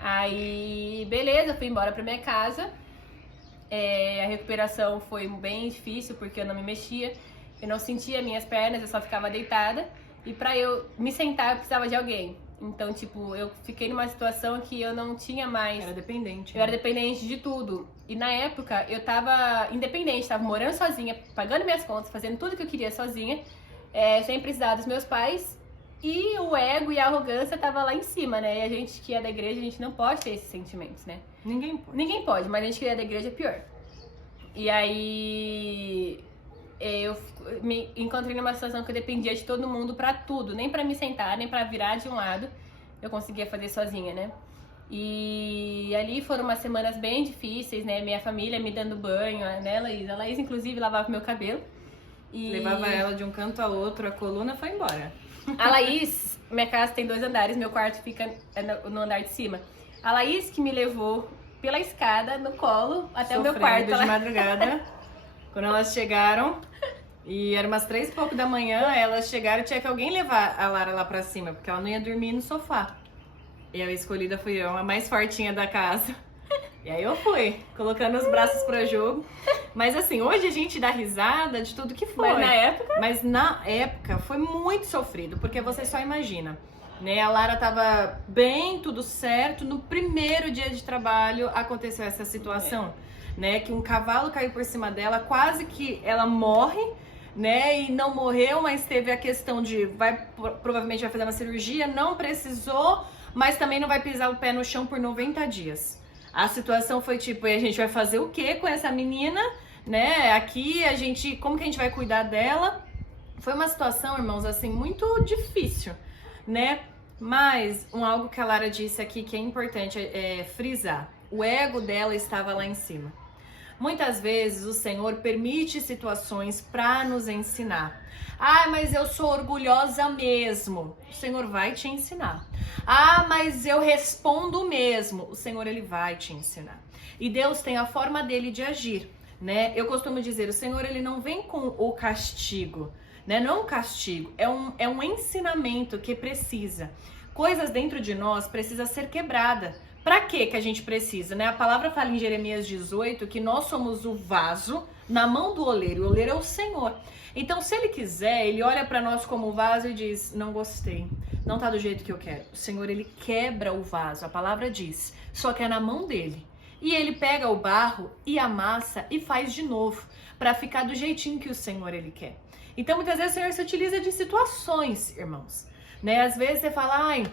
Aí, beleza, fui embora pra minha casa. A recuperação foi bem difícil porque eu não me mexia, eu não sentia minhas pernas, eu só ficava deitada. E pra eu me sentar, eu precisava de alguém. Então, tipo, eu fiquei numa situação que eu não tinha mais... Era dependente. Eu era dependente de tudo. E na época, eu tava independente, tava morando sozinha, pagando minhas contas, fazendo tudo que eu queria sozinha, sem precisar dos meus pais. E o ego e a arrogância tava lá em cima, né? E a gente que é da igreja, a gente não pode ter esses sentimentos, né? Ninguém pode. Ninguém pode, mas a gente que é da igreja é pior. E aí... eu me encontrei numa situação que eu dependia de todo mundo pra tudo, nem pra me sentar, nem pra virar de um lado, eu conseguia fazer sozinha, né? E ali foram umas semanas bem difíceis, né? Minha família me dando banho, né, Laís? A Laís, inclusive, lavava meu cabelo. E... levava ela de um canto a outro, a coluna foi embora. A Laís, minha casa tem 2 andares, meu quarto fica no andar de cima. A Laís que me levou pela escada, no colo, até o meu quarto. De madrugada. Quando elas chegaram, e era umas 3 e pouco da manhã, elas chegaram e tinha que alguém levar a Lara lá pra cima, porque ela não ia dormir no sofá. E a escolhida fui eu, a mais fortinha da casa. E aí eu fui, colocando os braços pra jogo. Mas assim, hoje a gente dá risada de tudo que foi. Mas na época foi muito sofrido, porque você só imagina, né? A Lara tava bem, tudo certo. No primeiro dia de trabalho aconteceu essa situação, né? Que um cavalo caiu por cima dela, quase que ela morre, né? E não morreu, mas teve a questão de provavelmente vai fazer uma cirurgia, não precisou, mas também não vai pisar o pé no chão por 90 dias. A situação foi tipo, e a gente vai fazer o que com essa menina, né? Aqui a gente, como que a gente vai cuidar dela? Foi uma situação, irmãos, assim, muito difícil, né? Mas algo que a Lara disse aqui que é importante frisar. O ego dela estava lá em cima. Muitas vezes o Senhor permite situações para nos ensinar. Ah, mas eu sou orgulhosa mesmo. O Senhor vai te ensinar. Ah, mas eu respondo mesmo. O Senhor, Ele vai te ensinar. E Deus tem a forma dele de agir, né? Eu costumo dizer, o Senhor, Ele não vem com o castigo, né? Não um castigo, é um ensinamento que precisa. Coisas dentro de nós precisam ser quebradas. Para que a gente precisa, né? A palavra fala em Jeremias 18 que nós somos o vaso na mão do oleiro. O oleiro é o Senhor. Então, se Ele quiser, Ele olha para nós como vaso e diz, não gostei, não tá do jeito que eu quero. O Senhor, Ele quebra o vaso, a palavra diz, só que é na mão dele. E Ele pega o barro e amassa e faz de novo, para ficar do jeitinho que o Senhor, Ele quer. Então, muitas vezes o Senhor se utiliza de situações, irmãos, né? Às vezes você fala, ai,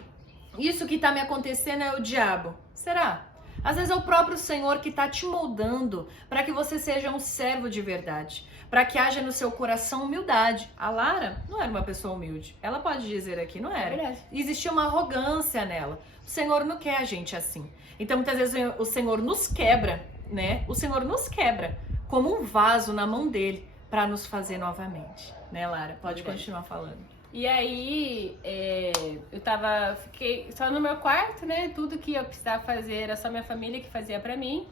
isso que tá me acontecendo é o diabo. Será? Às vezes é o próprio Senhor que tá te moldando para que você seja um servo de verdade, para que haja no seu coração humildade. A Lara não era uma pessoa humilde. Ela pode dizer aqui, não era. verdade. Existia uma arrogância nela. O Senhor não quer a gente assim. Então muitas vezes o Senhor nos quebra, né? O Senhor nos quebra como um vaso na mão dele para nos fazer novamente, né, Lara? Pode continuar falando. E aí, fiquei só no meu quarto, né? Tudo que eu precisava fazer era só minha família que fazia pra mim.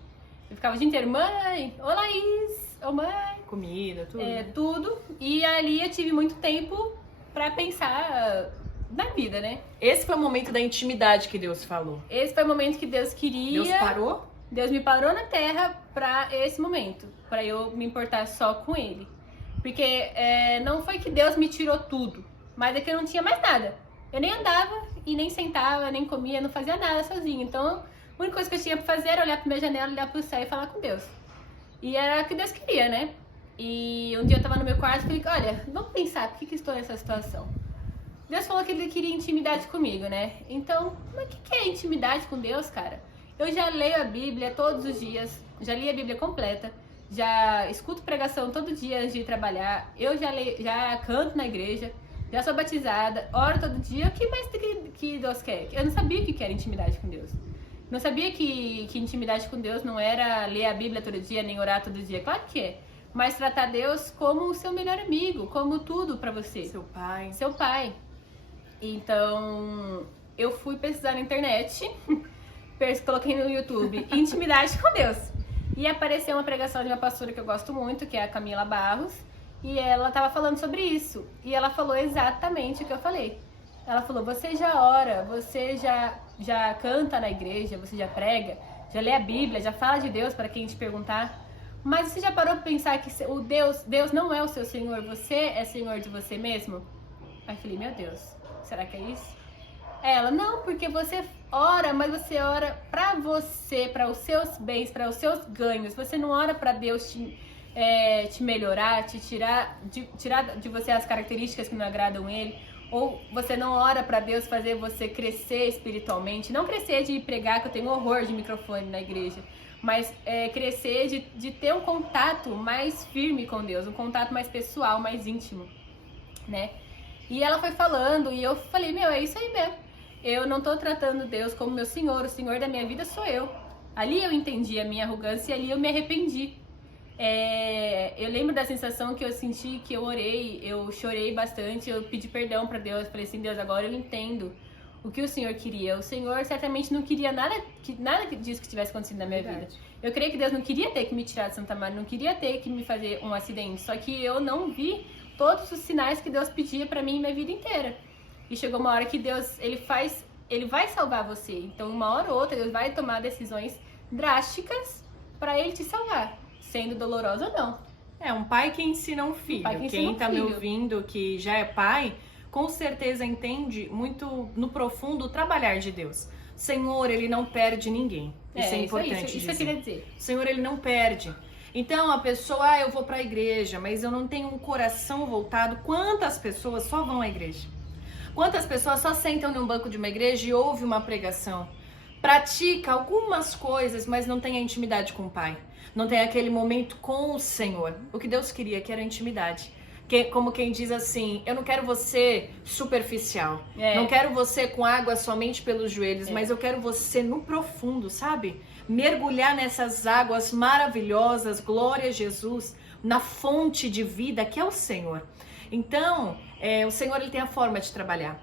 Eu ficava o dia inteiro, mãe, ô Laís, ô mãe. Comida, tudo. Tudo. E ali eu tive muito tempo pra pensar na vida, né? Esse foi o momento da intimidade que Deus falou. Esse foi o momento que Deus queria. Deus parou? Deus me parou na terra pra esse momento, pra eu me importar só com Ele. Porque não foi que Deus me tirou tudo. Mas é que eu não tinha mais nada. Eu nem andava e nem sentava, nem comia, não fazia nada sozinha. Então, a única coisa que eu tinha pra fazer era olhar pra minha janela, olhar pro céu e falar com Deus. E era o que Deus queria, né? E um dia eu tava no meu quarto e falei, olha, vamos pensar, por que estou nessa situação? Deus falou que Ele queria intimidade comigo, né? Então, mas o que é intimidade com Deus, cara? Eu já leio a Bíblia todos os dias, já li a Bíblia completa, já escuto pregação todo dia antes de ir trabalhar, eu já canto na igreja, já sou batizada, oro todo dia. O que mais que Deus quer? Eu não sabia o que era intimidade com Deus. Não sabia que intimidade com Deus não era ler a Bíblia todo dia, nem orar todo dia. Claro que é. Mas tratar Deus como o seu melhor amigo, como tudo pra você. Seu pai. Seu pai. Então, eu fui pesquisar na internet, coloquei no YouTube, intimidade com Deus. E apareceu uma pregação de uma pastora que eu gosto muito, que é a Camila Barros. E ela tava falando sobre isso. E ela falou exatamente o que eu falei. Ela falou, você já ora, você já já canta na igreja, você já prega, já lê a Bíblia, já fala de Deus para quem te perguntar. Mas você já parou pra pensar que Deus não é o seu Senhor, você é Senhor de você mesmo? Aí eu falei, meu Deus, será que é isso? Ela, não, porque você ora, mas você ora pra você, para os seus bens, para os seus ganhos. Você não ora pra Deus te melhorar, te tirar de você as características que não agradam Ele. Ou você não ora pra Deus fazer você crescer espiritualmente. Não crescer de pregar, que eu tenho horror de microfone na igreja. Mas crescer de ter um contato mais firme com Deus, um contato mais pessoal, mais íntimo, né? E ela foi falando e eu falei, meu, é isso aí mesmo. Eu não tô tratando Deus como meu Senhor, o Senhor da minha vida sou eu. Ali eu entendi a minha arrogância e ali eu me arrependi. Eu lembro da sensação que eu senti, que eu orei, eu chorei bastante, eu pedi perdão pra Deus, falei assim, Deus, agora eu entendo o que o Senhor queria. O Senhor certamente não queria nada disso que tivesse acontecido na minha vida. Eu creio que Deus não queria ter que me tirar de Santa Maria, não queria ter que me fazer um acidente. Só que eu não vi todos os sinais que Deus pedia pra mim minha vida inteira. E chegou uma hora que Deus, Ele vai salvar você. Então, uma hora ou outra, Deus vai tomar decisões drásticas pra Ele te salvar, sendo dolorosa ou não. É um pai que ensina um filho. Quem tá me ouvindo que já é pai, com certeza entende muito no profundo o trabalhar de Deus. O Senhor, Ele não perde ninguém. Isso é importante dizer. Isso eu queria dizer. O Senhor, Ele não perde. Então a pessoa, eu vou pra igreja, mas eu não tenho um coração voltado. Quantas pessoas só vão à igreja? Quantas pessoas só sentam num banco de uma igreja e ouvem uma pregação? Pratica algumas coisas, mas não tem a intimidade com o Pai. Não tem aquele momento com o Senhor. O que Deus queria, que era a intimidade. Como quem diz assim, eu não quero você superficial. Não quero você com água somente pelos joelhos, mas eu quero você no profundo, sabe? Mergulhar nessas águas maravilhosas, glória a Jesus, na fonte de vida que é o Senhor. Então, o Senhor, Ele tem a forma de trabalhar.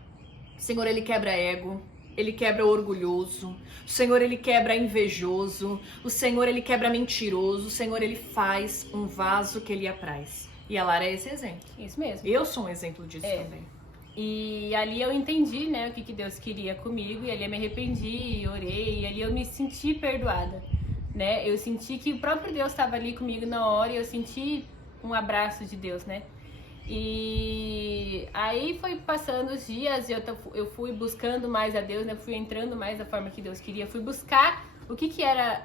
O Senhor, Ele quebra ego. Ele quebra o orgulhoso. O Senhor, Ele quebra invejoso. O Senhor, Ele quebra mentiroso. O Senhor, Ele faz um vaso que Ele apraz. E a Lara é esse exemplo. Isso mesmo. Eu sou um exemplo disso também. E ali eu entendi, né, o que Deus queria comigo. E ali eu me arrependi, orei. E ali eu me senti perdoada, né? Eu senti que o próprio Deus estava ali comigo na hora. E eu senti um abraço de Deus, né? E aí foi passando os dias, eu fui buscando mais a Deus, né? Fui entrando mais da forma que Deus queria, fui buscar o que era,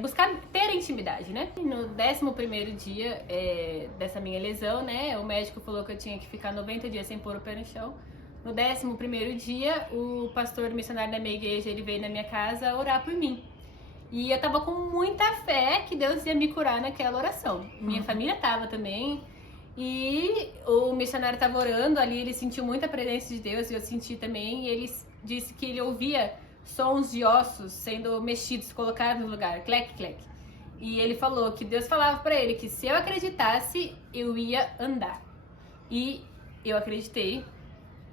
buscar ter intimidade, né? E no 11º dia dessa minha lesão, né? O médico falou que eu tinha que ficar 90 dias sem pôr o pé no chão. No 11º dia, o pastor missionário da minha igreja, ele veio na minha casa orar por mim. E eu tava com muita fé que Deus ia me curar naquela oração. Minha família tava também. E o missionário estava orando ali, ele sentiu muita presença de Deus, e eu senti também, e ele disse que ele ouvia sons de ossos sendo mexidos, colocados no lugar, clec, clec. E ele falou que Deus falava para ele que se eu acreditasse, eu ia andar. E eu acreditei.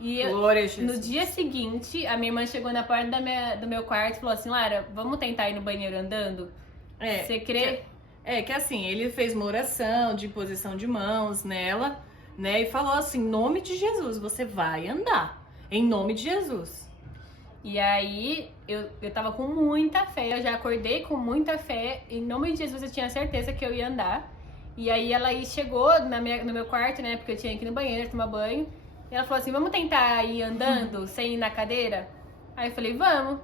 E Glória a Jesus. No dia seguinte, a minha irmã chegou na porta do meu quarto e falou assim, Lara, vamos tentar ir no banheiro andando? Você crê? Que assim, ele fez uma oração de imposição de mãos nela, né? E falou assim, em nome de Jesus, você vai andar. Em nome de Jesus. E aí, eu tava com muita fé, eu já acordei com muita fé. Em nome de Jesus, eu tinha certeza que eu ia andar. E aí, ela chegou no meu quarto, né? Porque eu tinha que ir no banheiro, tomar banho. E ela falou assim, vamos tentar ir andando, sem ir na cadeira? Aí eu falei, vamos.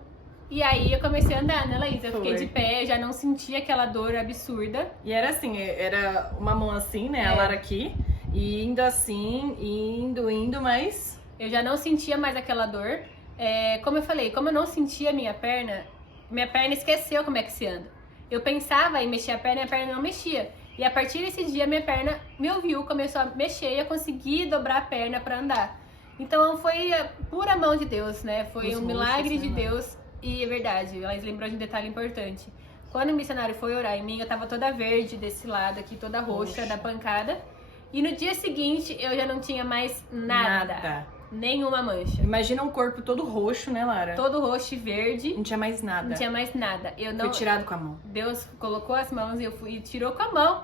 E aí eu comecei a andar, né, Laís? Eu fiquei de pé, já não sentia aquela dor absurda. E era assim, era uma mão assim, né, a Lara aqui, e indo assim, indo, mas... Eu já não sentia mais aquela dor. Como eu falei, como eu não sentia minha perna esqueceu como é que se anda. Eu pensava em mexer a perna não mexia. E a partir desse dia, minha perna me ouviu, começou a mexer e eu consegui dobrar a perna pra andar. Então foi a pura mão de Deus, né? Foi um milagre de Deus. E é verdade, ela lembrou de um detalhe importante. Quando o missionário foi orar em mim, eu tava toda verde desse lado aqui, toda roxa da pancada. E no dia seguinte, eu já não tinha mais nada. Nenhuma mancha. Imagina um corpo todo roxo, né, Lara? Todo roxo e verde. Não tinha mais nada. Não tinha mais nada. Foi tirado com a mão. Deus colocou as mãos e tirou com a mão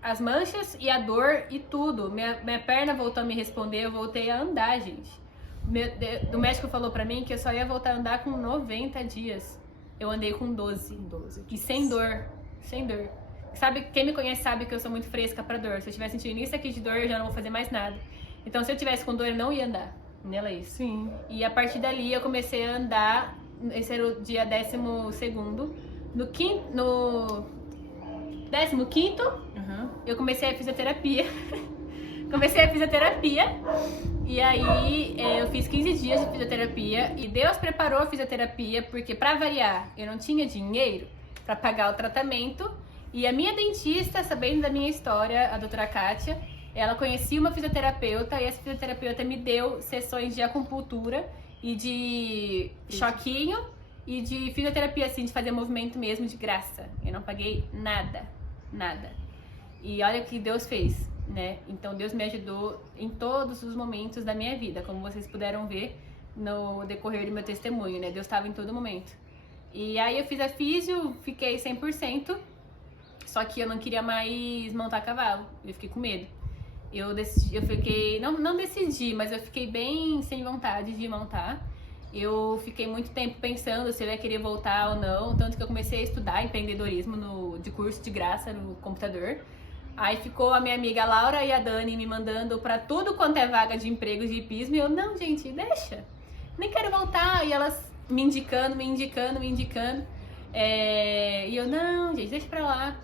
as manchas e a dor e tudo. Minha perna voltou a me responder, eu voltei a andar, gente. do médico falou pra mim que eu só ia voltar a andar com 90 dias. Eu andei com 12. E sem dor. Sem dor. Sabe, quem me conhece sabe que eu sou muito fresca pra dor. Se eu tiver sentindo isso aqui de dor, eu já não vou fazer mais nada. Então, se eu tivesse com dor, eu não ia andar. Né, Laís? Sim. E a partir dali, eu comecei a andar. Esse era o dia 12º. No 15º, eu comecei a fisioterapia. E aí, eu fiz 15 dias de fisioterapia. E Deus preparou a fisioterapia, porque pra variar, eu não tinha dinheiro pra pagar o tratamento. E a minha dentista, sabendo da minha história, a doutora Kátia, ela conhecia uma fisioterapeuta e essa fisioterapeuta me deu sessões de acupuntura e de choquinho e de fisioterapia, assim, de fazer movimento mesmo de graça. Eu não paguei nada. E olha o que Deus fez, né? Então Deus me ajudou em todos os momentos da minha vida, como vocês puderam ver no decorrer do meu testemunho, né? Deus estava em todo momento. E aí eu fiz a físio, fiquei 100%. Só que eu não queria mais montar cavalo, eu fiquei com medo. Eu fiquei, não decidi, mas eu fiquei bem sem vontade de montar. Eu fiquei muito tempo pensando se eu ia querer voltar ou não, tanto que eu comecei a estudar empreendedorismo de curso de graça no computador. Aí ficou a minha amiga Laura e a Dani me mandando pra tudo quanto é vaga de emprego de hipismo, e eu, não, gente, deixa, nem quero voltar. E elas me indicando. E eu, não, gente, deixa pra lá.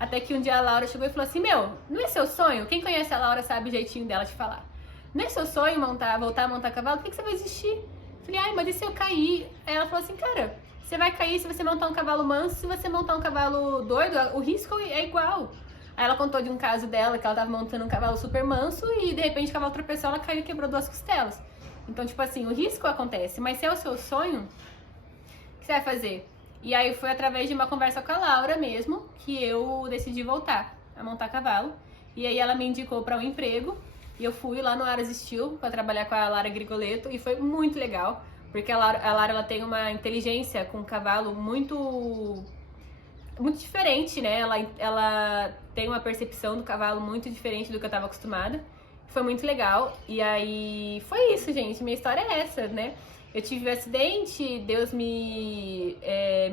Até que um dia a Laura chegou e falou assim, não é seu sonho? Quem conhece a Laura sabe o jeitinho dela de falar. Não é seu sonho voltar a montar cavalo? Por que você vai desistir? Falei, mas e se eu cair? Aí ela falou assim, cara, você vai cair se você montar um cavalo manso, se você montar um cavalo doido, o risco é igual. Aí ela contou de um caso dela, que ela tava montando um cavalo super manso e de repente o cavalo tropeçou, ela caiu e quebrou 2 costelas. Então, tipo assim, o risco acontece, mas se é o seu sonho, o que você vai fazer? E aí foi através de uma conversa com a Laura mesmo que eu decidi voltar a montar cavalo. E aí ela me indicou para um emprego e eu fui lá no Aras Steel para trabalhar com a Lara Grigoletto e foi muito legal, porque a Lara ela tem uma inteligência com o cavalo muito diferente, né? Ela tem uma percepção do cavalo muito diferente do que eu estava acostumada. Foi muito legal. E aí foi isso, gente. Minha história é essa, né? Eu tive um acidente, Deus me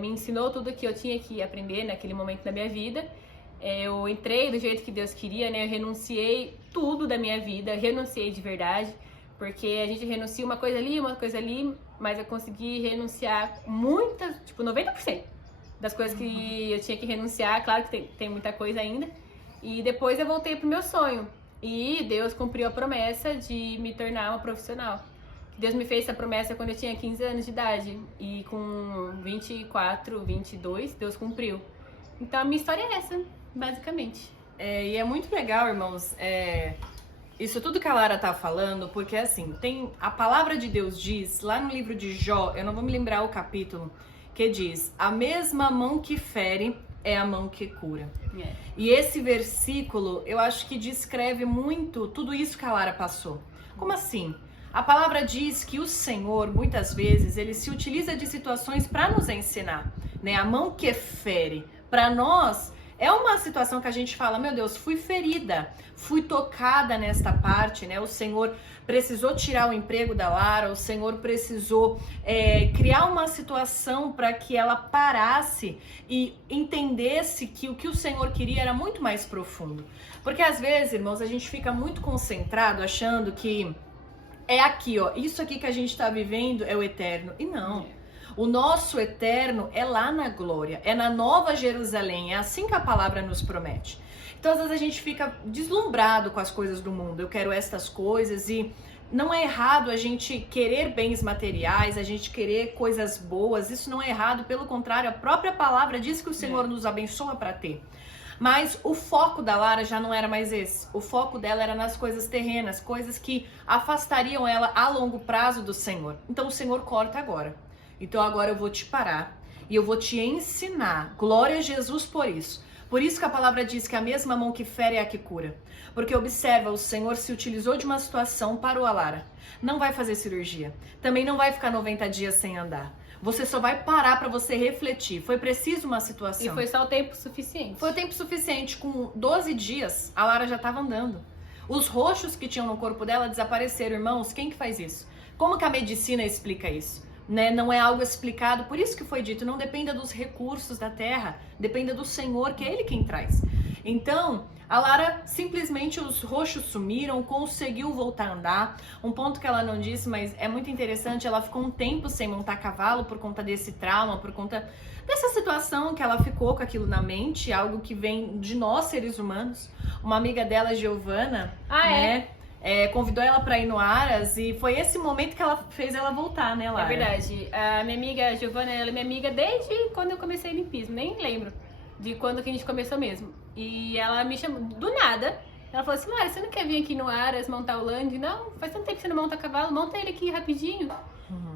ensinou tudo que eu tinha que aprender naquele momento da minha vida. Eu entrei do jeito que Deus queria, né? Eu renunciei tudo da minha vida, renunciei de verdade, porque a gente renuncia uma coisa ali, mas eu consegui renunciar muitas, tipo 90% das coisas que eu tinha que renunciar. Claro que tem muita coisa ainda. E depois eu voltei pro meu sonho. E Deus cumpriu a promessa de me tornar uma profissional. Deus me fez essa promessa quando eu tinha 15 anos de idade. E com 24, 22, Deus cumpriu. Então a minha história é essa, basicamente. E é muito legal, irmãos, isso tudo que a Lara tá falando, porque assim, a palavra de Deus diz, lá no livro de Jó, eu não vou me lembrar o capítulo, que diz, a mesma mão que fere é a mão que cura. E esse versículo, eu acho que descreve muito tudo isso que a Lara passou. Como assim? A palavra diz que o Senhor, muitas vezes, ele se utiliza de situações para nos ensinar, né? A mão que fere, para nós, é uma situação que a gente fala, meu Deus, fui ferida, fui tocada nesta parte, né? O Senhor precisou tirar o emprego da Lara, o Senhor precisou criar uma situação para que ela parasse e entendesse que o que o Senhor queria era muito mais profundo. Porque às vezes, irmãos, a gente fica muito concentrado achando que é aqui, ó, isso aqui que a gente está vivendo é o eterno. E não. O nosso eterno é lá na glória, é na Nova Jerusalém, é assim que a palavra nos promete. Então, às vezes a gente fica deslumbrado com as coisas do mundo. Eu quero estas coisas e não é errado a gente querer bens materiais, a gente querer coisas boas. Isso não é errado, pelo contrário, a própria palavra diz que o Senhor nos abençoa para ter. Mas o foco da Lara já não era mais esse. O foco dela era nas coisas terrenas, coisas que afastariam ela a longo prazo do Senhor. Então o Senhor corta agora. Então agora eu vou te parar e eu vou te ensinar. Glória a Jesus por isso. Por isso que a palavra diz que a mesma mão que fere é a que cura. Porque observa, o Senhor se utilizou de uma situação, parou a Lara. Não vai fazer cirurgia. Também não vai ficar 90 dias sem andar. Você só vai parar para você refletir. Foi preciso uma situação. E foi só o tempo suficiente. Foi o tempo suficiente. Com 12 dias, a Lara já estava andando. Os roxos que tinham no corpo dela desapareceram. Irmãos, quem que faz isso? Como que a medicina explica isso? Né? Não é algo explicado, por isso que foi dito, não dependa dos recursos da terra, dependa do Senhor, que é Ele quem traz. Então, a Lara, simplesmente os roxos sumiram, conseguiu voltar a andar. Um ponto que ela não disse, mas é muito interessante, ela ficou um tempo sem montar cavalo por conta desse trauma, por conta dessa situação que ela ficou com aquilo na mente, algo que vem de nós, seres humanos. Uma amiga dela, Giovana, né? Convidou ela pra ir no Aras e foi esse momento que ela fez ela voltar, né, Lara? É verdade. A minha amiga Giovana, ela é minha amiga desde quando eu comecei limpismo, nem lembro de quando que a gente começou mesmo. E ela me chamou do nada. Ela falou assim: Lara, você não quer vir aqui no Aras montar o land? Não, faz tanto tempo que você não monta cavalo, monta ele aqui rapidinho.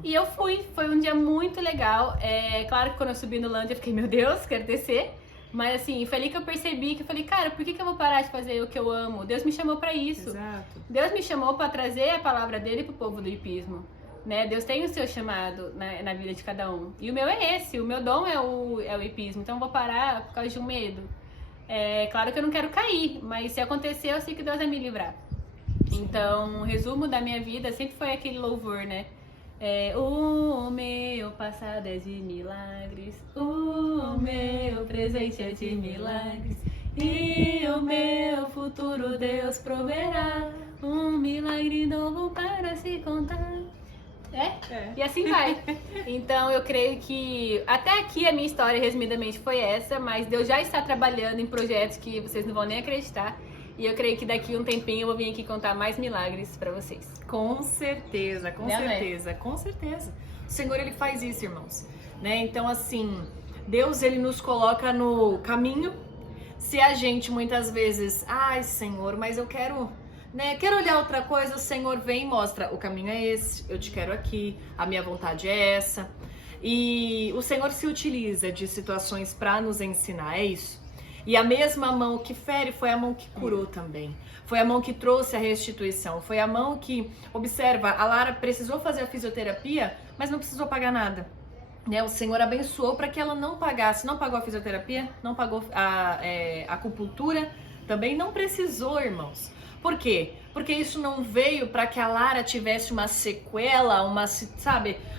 E eu fui, foi um dia muito legal. Claro que quando eu subi no land eu fiquei, meu Deus, quero descer. Mas assim, foi ali que eu percebi que eu falei, cara, por que eu vou parar de fazer o que eu amo? Deus me chamou pra isso. Exato. Deus me chamou pra trazer a palavra dele pro povo do hipismo. Né? Deus tem o seu chamado na vida de cada um. E o meu é esse, o meu dom é o hipismo. Então eu vou parar por causa de um medo. Claro que eu não quero cair, mas se acontecer, eu sei que Deus vai me livrar. Então, o resumo da minha vida sempre foi aquele louvor, né? O meu passado é de milagres, o meu presente é de milagres, e o meu futuro Deus proverá, um milagre novo para se contar. E assim vai. Então eu creio que até aqui a minha história resumidamente foi essa, mas Deus já está trabalhando em projetos que vocês não vão nem acreditar. E eu creio que daqui um tempinho eu vou vir aqui contar mais milagres pra vocês. Com certeza, com certeza, com certeza. O Senhor, Ele faz isso, irmãos. Né? Então, assim, Deus, Ele nos coloca no caminho. Se a gente, muitas vezes, ai, Senhor, mas eu quero... Né? Quero olhar outra coisa, o Senhor vem e mostra, o caminho é esse, eu te quero aqui, a minha vontade é essa. E o Senhor se utiliza de situações para nos ensinar, é isso. E a mesma mão que fere foi a mão que curou também. Foi a mão que trouxe a restituição. Foi a mão que, observa, a Lara precisou fazer a fisioterapia, mas não precisou pagar nada. Né? O Senhor abençoou para que ela não pagasse. Não pagou a fisioterapia, não pagou a acupuntura, também não precisou, irmãos. Por quê? Porque isso não veio para que a Lara tivesse uma sequela,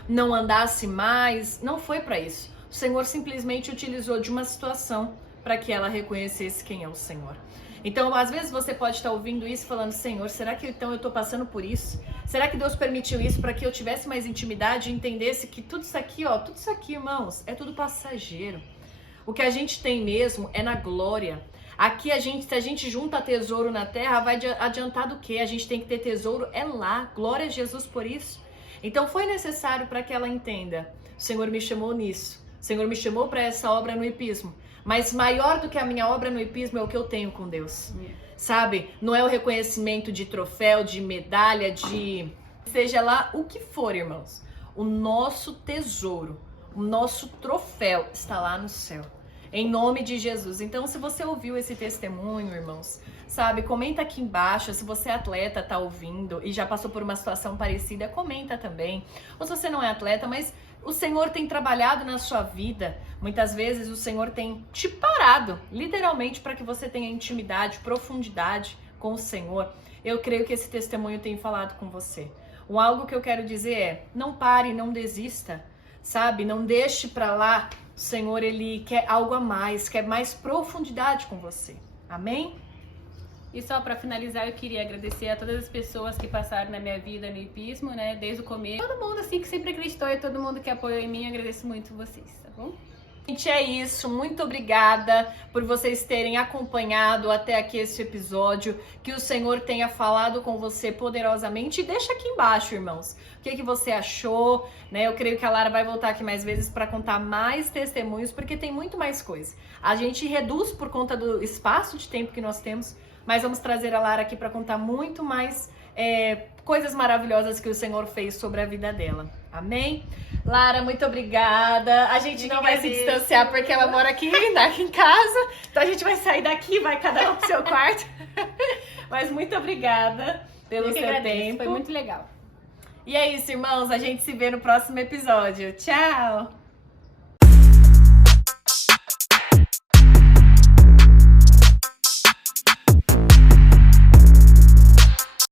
não andasse mais. Não foi para isso. O Senhor simplesmente utilizou de uma situação para que ela reconhecesse quem é o Senhor. Então, às vezes você pode estar ouvindo isso falando, Senhor, será que então eu estou passando por isso? Será que Deus permitiu isso para que eu tivesse mais intimidade e entendesse que tudo isso aqui, irmãos, é tudo passageiro. O que a gente tem mesmo é na glória. Aqui se a gente junta tesouro na terra, vai adiantar do quê? A gente tem que ter tesouro lá. Glória a Jesus por isso. Então foi necessário para que ela entenda. O Senhor me chamou nisso. O Senhor me chamou para essa obra no hipismo. Mas maior do que a minha obra no hipismo é o que eu tenho com Deus. Sabe? Não é o reconhecimento de troféu, de medalha, seja lá o que for, irmãos. O nosso tesouro, o nosso troféu está lá no céu. Em nome de Jesus. Então, se você ouviu esse testemunho, irmãos, comenta aqui embaixo. Se você é atleta, tá ouvindo e já passou por uma situação parecida, comenta também. Ou se você não é atleta, mas o Senhor tem trabalhado na sua vida. Muitas vezes o Senhor tem te parado, literalmente, para que você tenha intimidade, profundidade com o Senhor. Eu creio que esse testemunho tem falado com você. Algo que eu quero dizer é, não pare, não desista, não deixe para lá. O Senhor, Ele quer algo a mais, quer mais profundidade com você. Amém? E só para finalizar, eu queria agradecer a todas as pessoas que passaram na minha vida no hipismo, né, desde o começo. Todo mundo assim que sempre acreditou e todo mundo que apoiou em mim, eu agradeço muito vocês, tá bom? Gente, é isso. Muito obrigada por vocês terem acompanhado até aqui esse episódio. Que o Senhor tenha falado com você poderosamente. E deixa aqui embaixo, irmãos, o que você achou, né? Eu creio que a Lara vai voltar aqui mais vezes para contar mais testemunhos, porque tem muito mais coisa. A gente reduz por conta do espaço de tempo que nós temos, mas vamos trazer a Lara aqui para contar muito mais coisas maravilhosas que o Senhor fez sobre a vida dela. Amém? Lara, muito obrigada. A gente não vai se distanciar porque ela mora aqui em casa. Então a gente vai sair daqui, vai cada um pro seu quarto. Mas muito obrigada pelo seu tempo. Foi muito legal. E é isso, irmãos. A gente se vê no próximo episódio. Tchau!